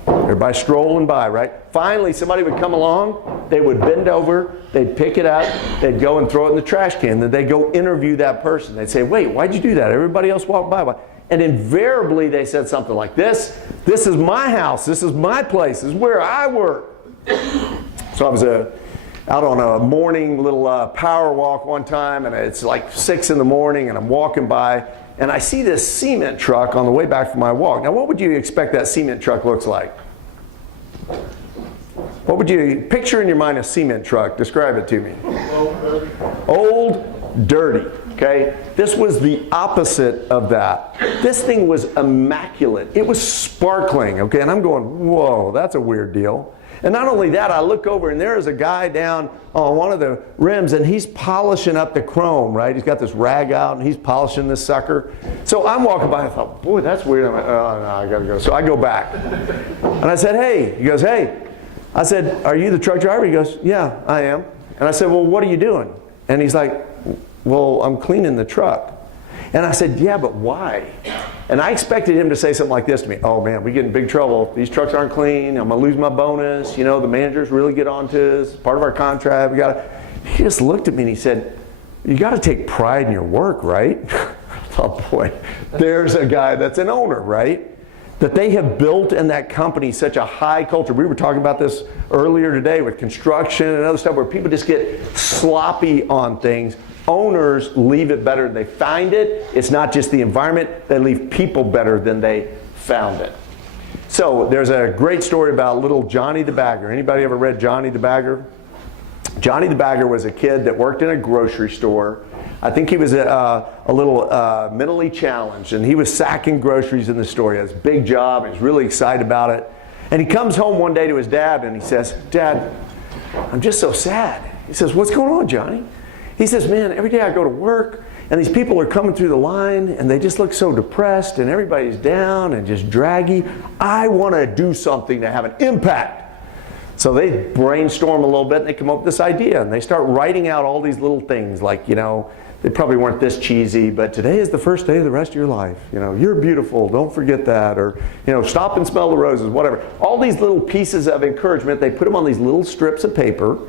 everybody strolling by, right? Finally, somebody would come along, they would bend over, they'd pick it up, they'd go and throw it in the trash can, then they'd go interview that person. They'd say, wait, why'd you do that? Everybody else walked by. Why? And invariably they said something like this is my house, this is my place, this is where I work. So I was out on a morning little power walk one time, and it's like 6 in the morning, and I'm walking by, and I see this cement truck on the way back from my walk. Now, what would you expect that cement truck looks like? What would you picture in your mind a cement truck? Describe it to me. Old, dirty. Okay? This was the opposite of that. This thing was immaculate. It was sparkling. Okay? And I'm going, whoa, that's a weird deal. And not only that, I look over and there is a guy down on one of the rims and he's polishing up the chrome, right? He's got this rag out and he's polishing this sucker. So I'm walking by and I thought, boy, that's weird. I'm like, oh, no, I gotta go. So I go back. And I said, hey. He goes, hey. I said, are you the truck driver? He goes, yeah, I am. And I said, well, what are you doing? And he's like, well, I'm cleaning the truck. And I said, yeah, but why? And I expected him to say something like this to me. Oh man, we get in big trouble. These trucks aren't clean. I'm gonna lose my bonus. You know, the managers really get on to us. Part of our contract. He just looked at me and he said, you gotta take pride in your work, right? Oh boy, there's a guy that's an owner, right? That they have built in that company such a high culture. We were talking about this earlier today with construction and other stuff where people just get sloppy on things. Owners leave it better than they find it. It's not just the environment. They leave people better than they found it. So there's a great story about little Johnny the Bagger. Anybody ever read Johnny the Bagger? Johnny the Bagger was a kid that worked in a grocery store. I think he was a little mentally challenged, and he was sacking groceries in the store. He had this big job, and he was really excited about it. And he comes home one day to his dad, and he says, Dad, I'm just so sad. He says, what's going on, Johnny? He says, man, every day I go to work, and these people are coming through the line, and they just look so depressed, and everybody's down and just draggy. I want to do something to have an impact. So they brainstorm a little bit, and they come up with this idea, and they start writing out all these little things like, you know, they probably weren't this cheesy, but today is the first day of the rest of your life. You know, you're beautiful, don't forget that. Or, you know, stop and smell the roses, whatever. All these little pieces of encouragement, they put them on these little strips of paper.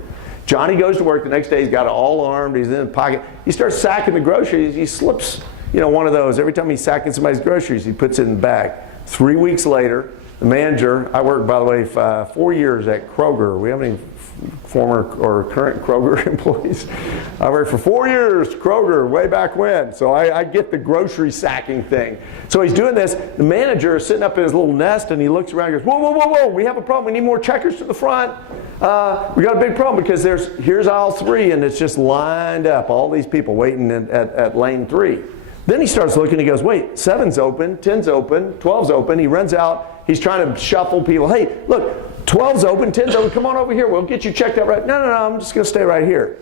Johnny goes to work the next day, he's got it all armed, he's in his pocket. He starts sacking the groceries, he slips, you know, one of those. Every time he's sacking somebody's groceries, he puts it in the bag. 3 weeks later, the manager, I worked, by the way, 4 years at Kroger. We have any former or current Kroger employees? I worked for 4 years, Kroger, way back when. So I get the grocery sacking thing. So he's doing this. The manager is sitting up in his little nest, and he looks around and goes, whoa, whoa, whoa, whoa, we have a problem. We need more checkers to the front. We got a big problem because here's aisle 3, and it's just lined up, all these people waiting at lane 3. Then he starts looking, he goes, wait, 7's open, 10's open, 12's open. He runs out, he's trying to shuffle people. Hey, look, 12's open, 10's open, come on over here, we'll get you checked out right. No, I'm just gonna stay right here.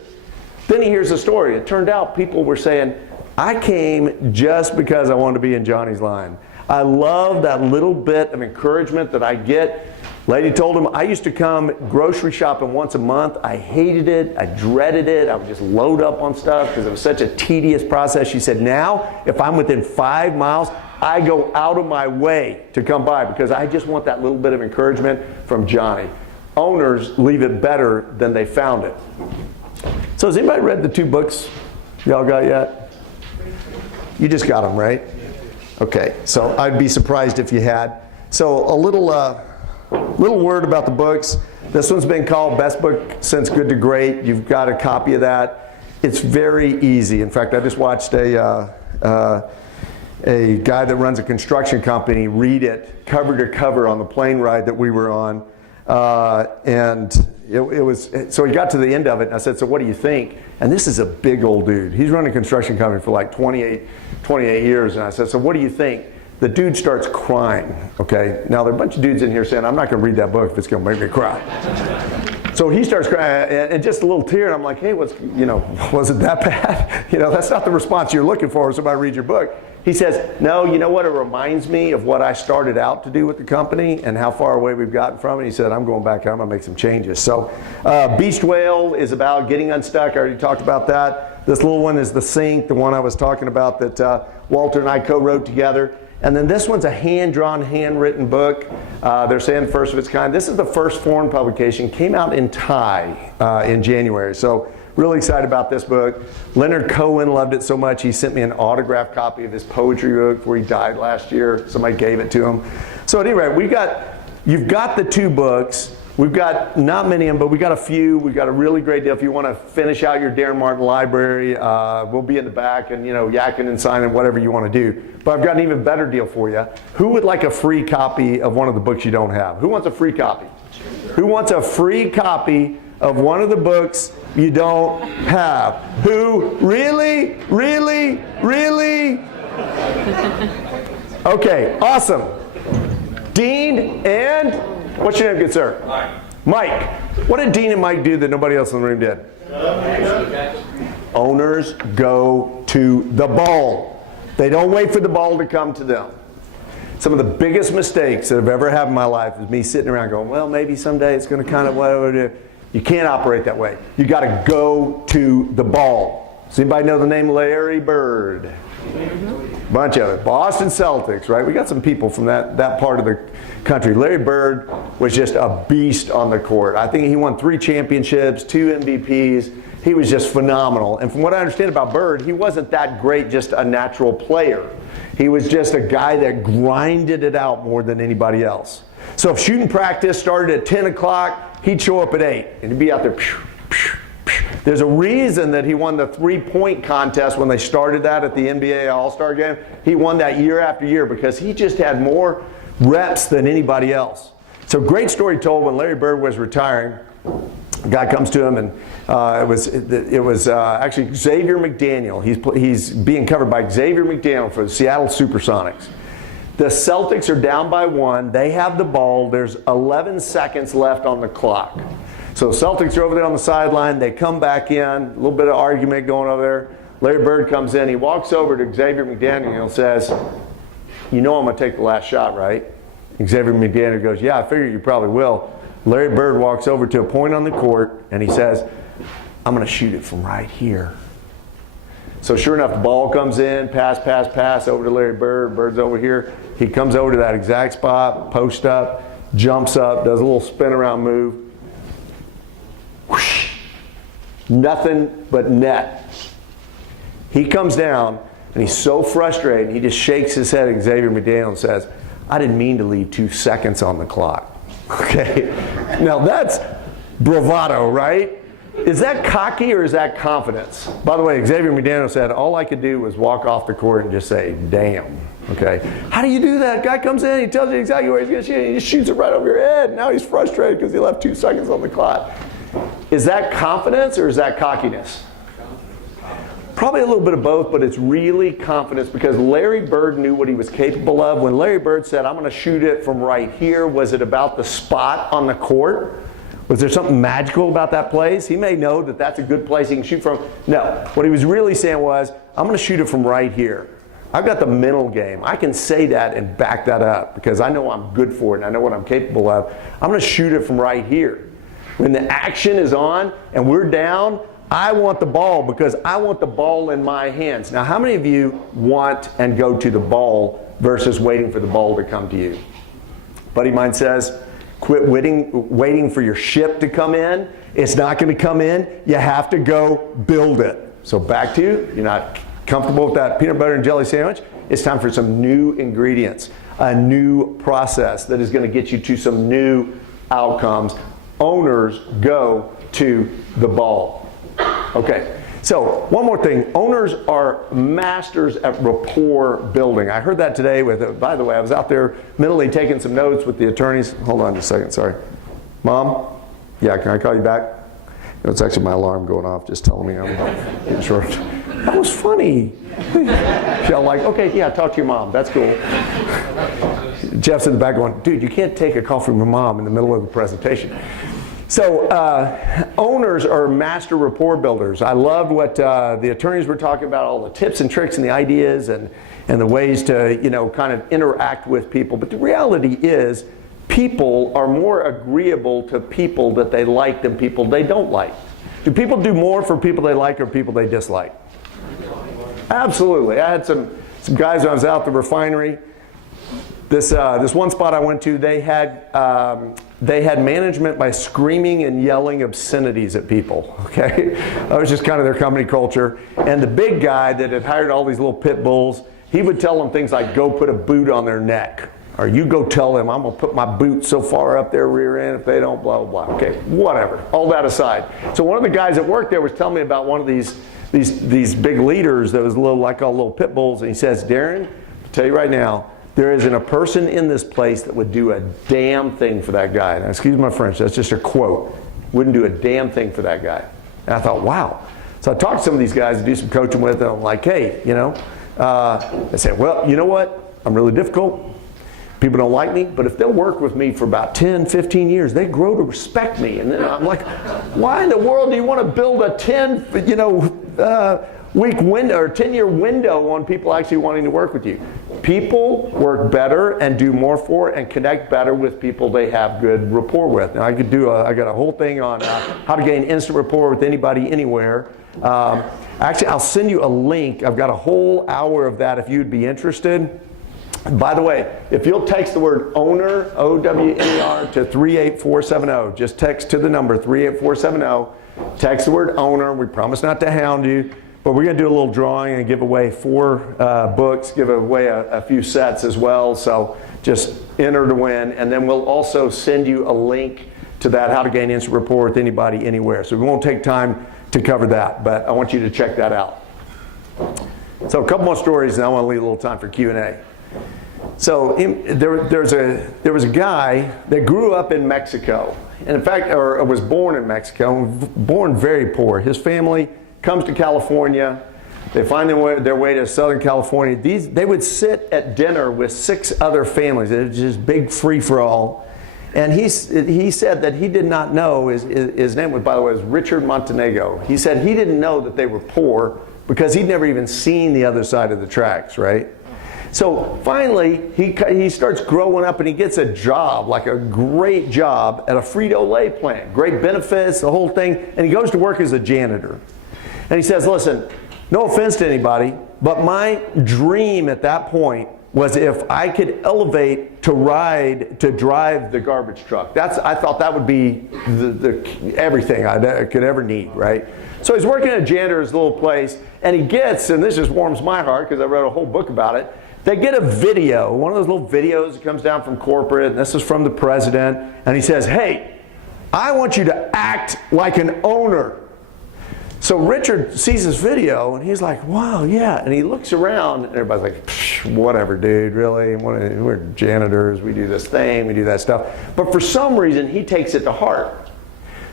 Then he hears the story. It turned out people were saying, I came just because I wanted to be in Johnny's line. I love that little bit of encouragement that I get. Lady told him, I used to come grocery shopping once a month. I hated it. I dreaded it. I would just load up on stuff because it was such a tedious process. She said, now, if I'm within 5 miles, I go out of my way to come by because I just want that little bit of encouragement from Johnny. Owners leave it better than they found it. So has anybody read the 2 books y'all got yet? You just got them, right? Okay, so I'd be surprised if you had. So a little word about the books. This one's been called Best Book Since Good to Great. You've got a copy of that. It's very easy. In fact, I just watched a guy that runs a construction company read it cover to cover on the plane ride that we were on. And So he got to the end of it, and I said, so what do you think? And this is a big old dude. He's running a construction company for like 28 years, and I said, so what do you think? The dude starts crying, okay? Now, there are a bunch of dudes in here saying, I'm not going to read that book if it's going to make me cry. So he starts crying, and just a little tear, and I'm like, hey, was it that bad? That's not the response you're looking for when somebody reads your book. He says, no, you know what? It reminds me of what I started out to do with the company and how far away we've gotten from it. He said, I'm going back, I'm going to make some changes. So Beast Whale is about getting unstuck. I already talked about that. This little one is The Sink, the one I was talking about that Walter and I co-wrote together. And then this one's a hand-drawn, handwritten book. They're saying the first of its kind. This is the first foreign publication. Came out in Thai in January. So really excited about this book. Leonard Cohen loved it so much he sent me an autographed copy of his poetry book where he died last year. Somebody gave it to him. So anyway, you've got the two books. We've got not many of them, but we got a few. We've got a really great deal. If you want to finish out your Daren Martin library, we'll be in the back and yakking and signing whatever you want to do. But I've got an even better deal for you. Who would like a free copy of one of the books you don't have? Who wants a free copy? Who wants a free copy of one of the books you don't have? Who? Really? Really? Really? Okay, awesome. Dean and, what's your name, good sir? Mike. What did Dean and Mike do that nobody else in the room did? Owners go to the ball. They don't wait for the ball to come to them. Some of the biggest mistakes that I've ever had in my life is me sitting around going, well, maybe someday it's going to kind of whatever. You can't operate that way. You got to go to the ball. Does anybody know the name Larry Bird? Bunch of it. Boston Celtics, right? We got some people from that part of the country. Larry Bird was just a beast on the court. I think he won 3 championships, 2 MVPs. He was just phenomenal. And from what I understand about Bird, he wasn't that great, just a natural player. He was just a guy that grinded it out more than anybody else. So if shooting practice started at 10 o'clock, he'd show up at 8, and he'd be out there. There's a reason that he won the 3-point contest when they started that at the NBA All-Star game. He won that year after year because he just had more reps than anybody else. So great story told when Larry Bird was retiring. A guy comes to him, and it was actually Xavier McDaniel. He's being covered by Xavier McDaniel for the Seattle Supersonics. The Celtics are down by 1. They have the ball. There's 11 seconds left on the clock. So Celtics are over there on the sideline. They come back in. A little bit of argument going over there. Larry Bird comes in. He walks over to Xavier McDaniel and says, you know I'm going to take the last shot, right? Xavier McDaniel goes, yeah, I figure you probably will. Larry Bird walks over to a point on the court, and he says, I'm going to shoot it from right here. So sure enough, the ball comes in, pass over to Larry Bird. Bird's over here. He comes over to that exact spot, post up, jumps up, does a little spin around move. Whoosh. Nothing but net. He comes down, and he's so frustrated, he just shakes his head at Xavier McDaniel and says, I didn't mean to leave 2 seconds on the clock. Okay, now that's bravado, right? Is that cocky or is that confidence? By the way, Xavier McDaniel said, all I could do was walk off the court and just say, damn. Okay, how do you do that? Guy comes in, he tells you exactly where he's going to shoot, and he just shoots it right over your head. Now he's frustrated because he left 2 seconds on the clock. Is that confidence or is that cockiness? Probably a little bit of both, but it's really confidence because Larry Bird knew what he was capable of. When Larry Bird said, I'm going to shoot it from right here, was it about the spot on the court? Was there something magical about that place? He may know that that's a good place he can shoot from. No, what he was really saying was, I'm going to shoot it from right here. I've got the mental game. I can say that and back that up because I know I'm good for it and I know what I'm capable of. I'm going to shoot it from right here. When the action is on and we're down, I want the ball because I want the ball in my hands. Now, how many of you want and go to the ball versus waiting for the ball to come to you? Buddy of mine says, quit waiting for your ship to come in. It's not going to come in. You have to go build it. So back to you. You're not comfortable with that peanut butter and jelly sandwich? It's time for some new ingredients, a new process that is going to get you to some new outcomes. Owners go to the ball. Okay, so one more thing. Owners are masters at rapport building. I heard that today by the way, I was out there mentally taking some notes with the attorneys. Hold on just a second, sorry. Mom, Yeah, can I call you back? It's actually my alarm going off, just telling me I'm getting short. That was funny. Y'all like, okay, yeah, talk to your mom. That's cool. Jeff's in the back going, dude, you can't take a call from your mom in the middle of the presentation. So owners are master rapport builders. I loved what the attorneys were talking about, all the tips and tricks and the ideas and the ways to, kind of interact with people. But the reality is, people are more agreeable to people that they like than people they don't like. Do people do more for people they like or people they dislike? Absolutely. I had some guys when I was out at the refinery. This one spot I went to, they had management by screaming and yelling obscenities at people. Okay, that was just kind of their company culture. And the big guy that had hired all these little pit bulls, he would tell them things like, "Go put a boot on their neck," or "You go tell them I'm gonna put my boot so far up their rear end if they don't blah blah blah." Okay, whatever. All that aside, so one of the guys that worked there was telling me about one of these big leaders that was a little pit bulls, and he says, "Daren, I'll tell you right now, there isn't a person in this place that would do a damn thing for that guy." Now, excuse my French, that's just a quote. Wouldn't do a damn thing for that guy. And I thought, wow. So I talked to some of these guys to do some coaching with them. I'm like, hey, I said, well, you know what? I'm really difficult. People don't like me, but if they'll work with me for about 10, 15 years, they grow to respect me. And then I'm like, why in the world do you want to build a 10-week window or 10-year window on people actually wanting to work with you? People work better and do more for and connect better with people they have good rapport with. Now I got a whole thing on how to gain instant rapport with anybody, anywhere. Actually, I'll send you a link. I've got a whole hour of that if you'd be interested. By the way, if you'll text the word owner, O-W-N-E-R, to 38470, just text to the number 38470, text the word owner. We promise not to hound you, but we're going to do a little drawing and give away 4 books, give away a few sets as well. So just enter to win, and then we'll also send you a link to that, how to gain instant rapport with anybody, anywhere. So we won't take time to cover that, but I want you to check that out. So a couple more stories, and I want to leave a little time for Q&A. So there was a guy that grew up in Mexico, and in fact, or was born in Mexico, born very poor. His family comes to California. They find their way to Southern California. They would sit at dinner with 6 other families. It was just big free-for-all. And he said that he did not know, his name was, by the way, was Richard Montenegro. He said he didn't know that they were poor because he'd never even seen the other side of the tracks, right? So finally, he starts growing up and he gets a job, like a great job at a Frito-Lay plant. Great benefits, the whole thing. And he goes to work as a janitor. And he says, listen, no offense to anybody, but my dream at that point was if I could elevate to drive the garbage truck. I thought that would be everything I could ever need, right? So he's working at a janitor's little place, and he gets, and this just warms my heart because I wrote a whole book about it, they get a video, one of those little videos that comes down from corporate, and this is from the president, and he says, hey, I want you to act like an owner. So Richard sees this video, and he's like, wow, yeah. And he looks around, and everybody's like, whatever, dude, really? We're janitors, we do this thing, we do that stuff. But for some reason, he takes it to heart.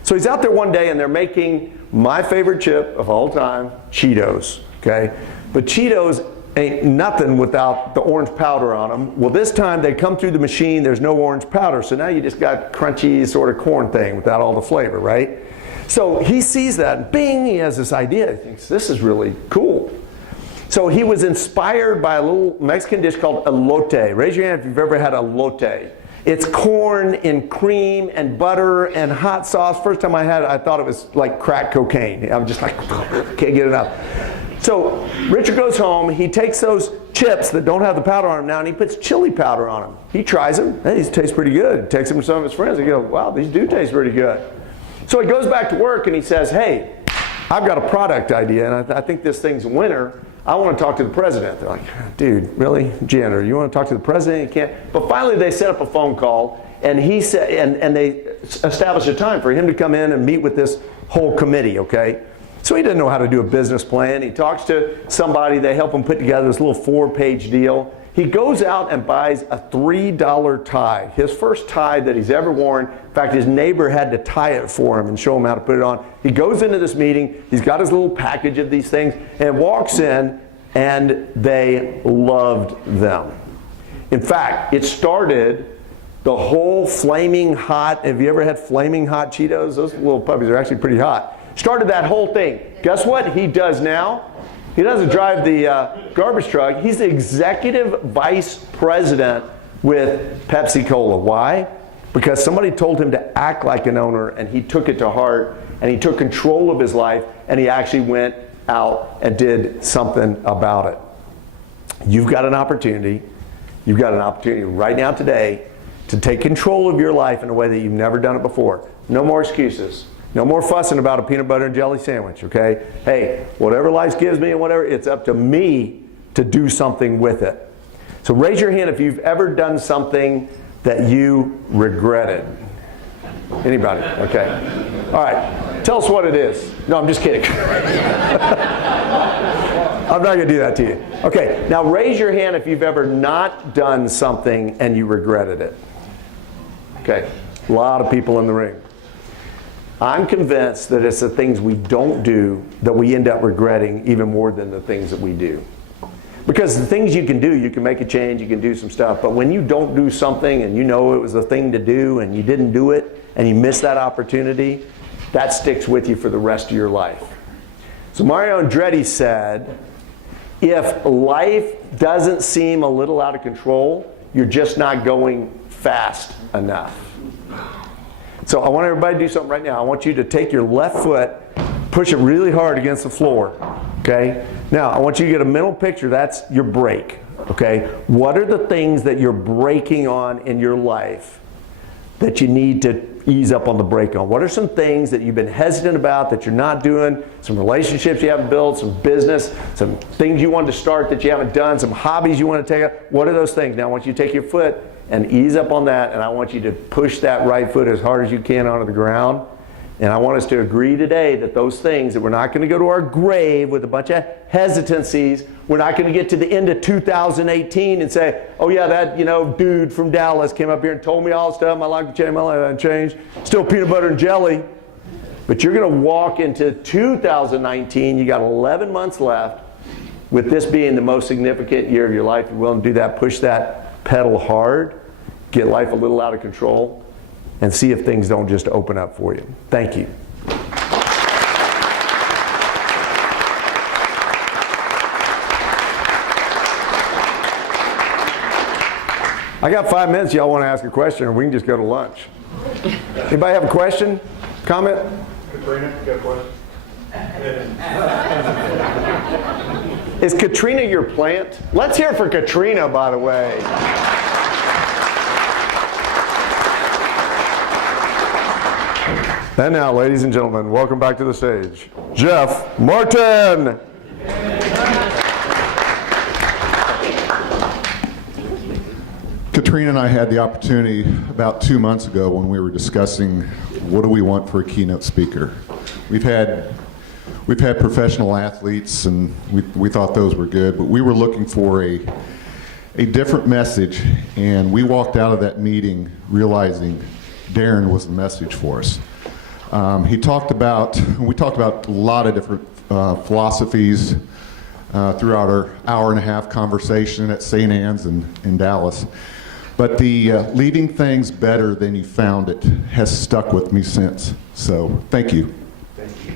So he's out there one day, and they're making my favorite chip of all time, Cheetos, okay? But Cheetos ain't nothing without the orange powder on them. Well, this time they come through the machine, there's no orange powder, so now you just got crunchy sort of corn thing without all the flavor, right? So he sees that, and bing, he has this idea. He thinks, this is really cool. So he was inspired by a little Mexican dish called elote. Raise your hand if you've ever had elote. It's corn and cream and butter and hot sauce. First time I had it, I thought it was like crack cocaine. I'm just like, can't get enough. So Richard goes home, he takes those chips that don't have the powder on them now, and he puts chili powder on them. He tries them, hey, these taste pretty good. He takes them to some of his friends, and he goes, wow, these do taste pretty good. So he goes back to work and he says, hey, I've got a product idea, and I think this thing's a winner. I want to talk to the president. They're like, dude, really? Janitor, you want to talk to the president? You can't. But finally they set up a phone call, and he said, and they established a time for him to come in and meet with this whole committee, okay? So he doesn't know how to do a business plan. He talks to somebody, they help him put together this little 4-page deal. He goes out and buys a $3 tie, his first tie that he's ever worn. In fact, his neighbor had to tie it for him and show him how to put it on. He goes into this meeting, he's got his little package of these things, and walks in, and they loved them. In fact, it started the whole flaming hot, have you ever had flaming hot Cheetos? Those little puppies are actually pretty hot. Started that whole thing. Guess what he does now? He doesn't drive the garbage truck. He's the executive vice president with Pepsi Cola. Why? Because somebody told him to act like an owner, and he took it to heart, and he took control of his life, and he actually went out and did something about it. You've got an opportunity. You've got an opportunity right now today to take control of your life in a way that you've never done it before. No more excuses. No more fussing about a peanut butter and jelly sandwich, okay? Hey, whatever life gives me and whatever, it's up to me to do something with it. So raise your hand if you've ever done something that you regretted. Anybody? Okay. All right. Tell us what it is. No, I'm just kidding. I'm not going to do that to you. Okay. Now raise your hand if you've ever not done something and you regretted it. Okay. A lot of people in the ring. I'm convinced that it's the things we don't do that we end up regretting even more than the things that we do. Because the things you can do, you can make a change, you can do some stuff, but when you don't do something and you know it was a thing to do and you didn't do it and you miss that opportunity, that sticks with you for the rest of your life. So Mario Andretti said, if life doesn't seem a little out of control, you're just not going fast enough. So I want everybody to do something right now. I want you to take your left foot, push it really hard against the floor, okay? Now, I want you to get a mental picture. That's your brake, okay? What are the things that you're braking on in your life that you need to ease up on the brake on? What are some things that you've been hesitant about that you're not doing? Some relationships you haven't built, some business, some things you wanted to start that you haven't done, some hobbies you want to take up. What are those things? Now, I want you to take your foot and ease up on that, and I want you to push that right foot as hard as you can onto the ground. And I want us to agree today that those things, that we're not going to go to our grave with a bunch of hesitancies. We're not going to get to the end of 2018 and say, oh yeah, that dude from Dallas came up here and told me all this stuff, my life changed, my life hasn't changed, still peanut butter and jelly. But you're going to walk into 2019, you got 11 months left, with this being the most significant year of your life. You're willing to do that, push that pedal hard, get life a little out of control, and see if things don't just open up for you. Thank you. I got 5 minutes. Y'all want to ask a question, or we can just go to lunch. Anybody have a question? Comment? Katrina, you got a question? Is Katrina your plant? Let's hear it for Katrina, by the way. And now, ladies and gentlemen, welcome back to the stage, Jeff Martin. Katrina and I had the opportunity about 2 months ago when we were discussing what do we want for a keynote speaker. We've had professional athletes, and we thought those were good, but we were looking for a different message, and we walked out of that meeting realizing Daren was the message for us. We talked about a lot of different philosophies throughout our hour-and-a-half conversation at St. Anne's in Dallas. But the leaving things better than you found it has stuck with me since. So thank you. Thank you.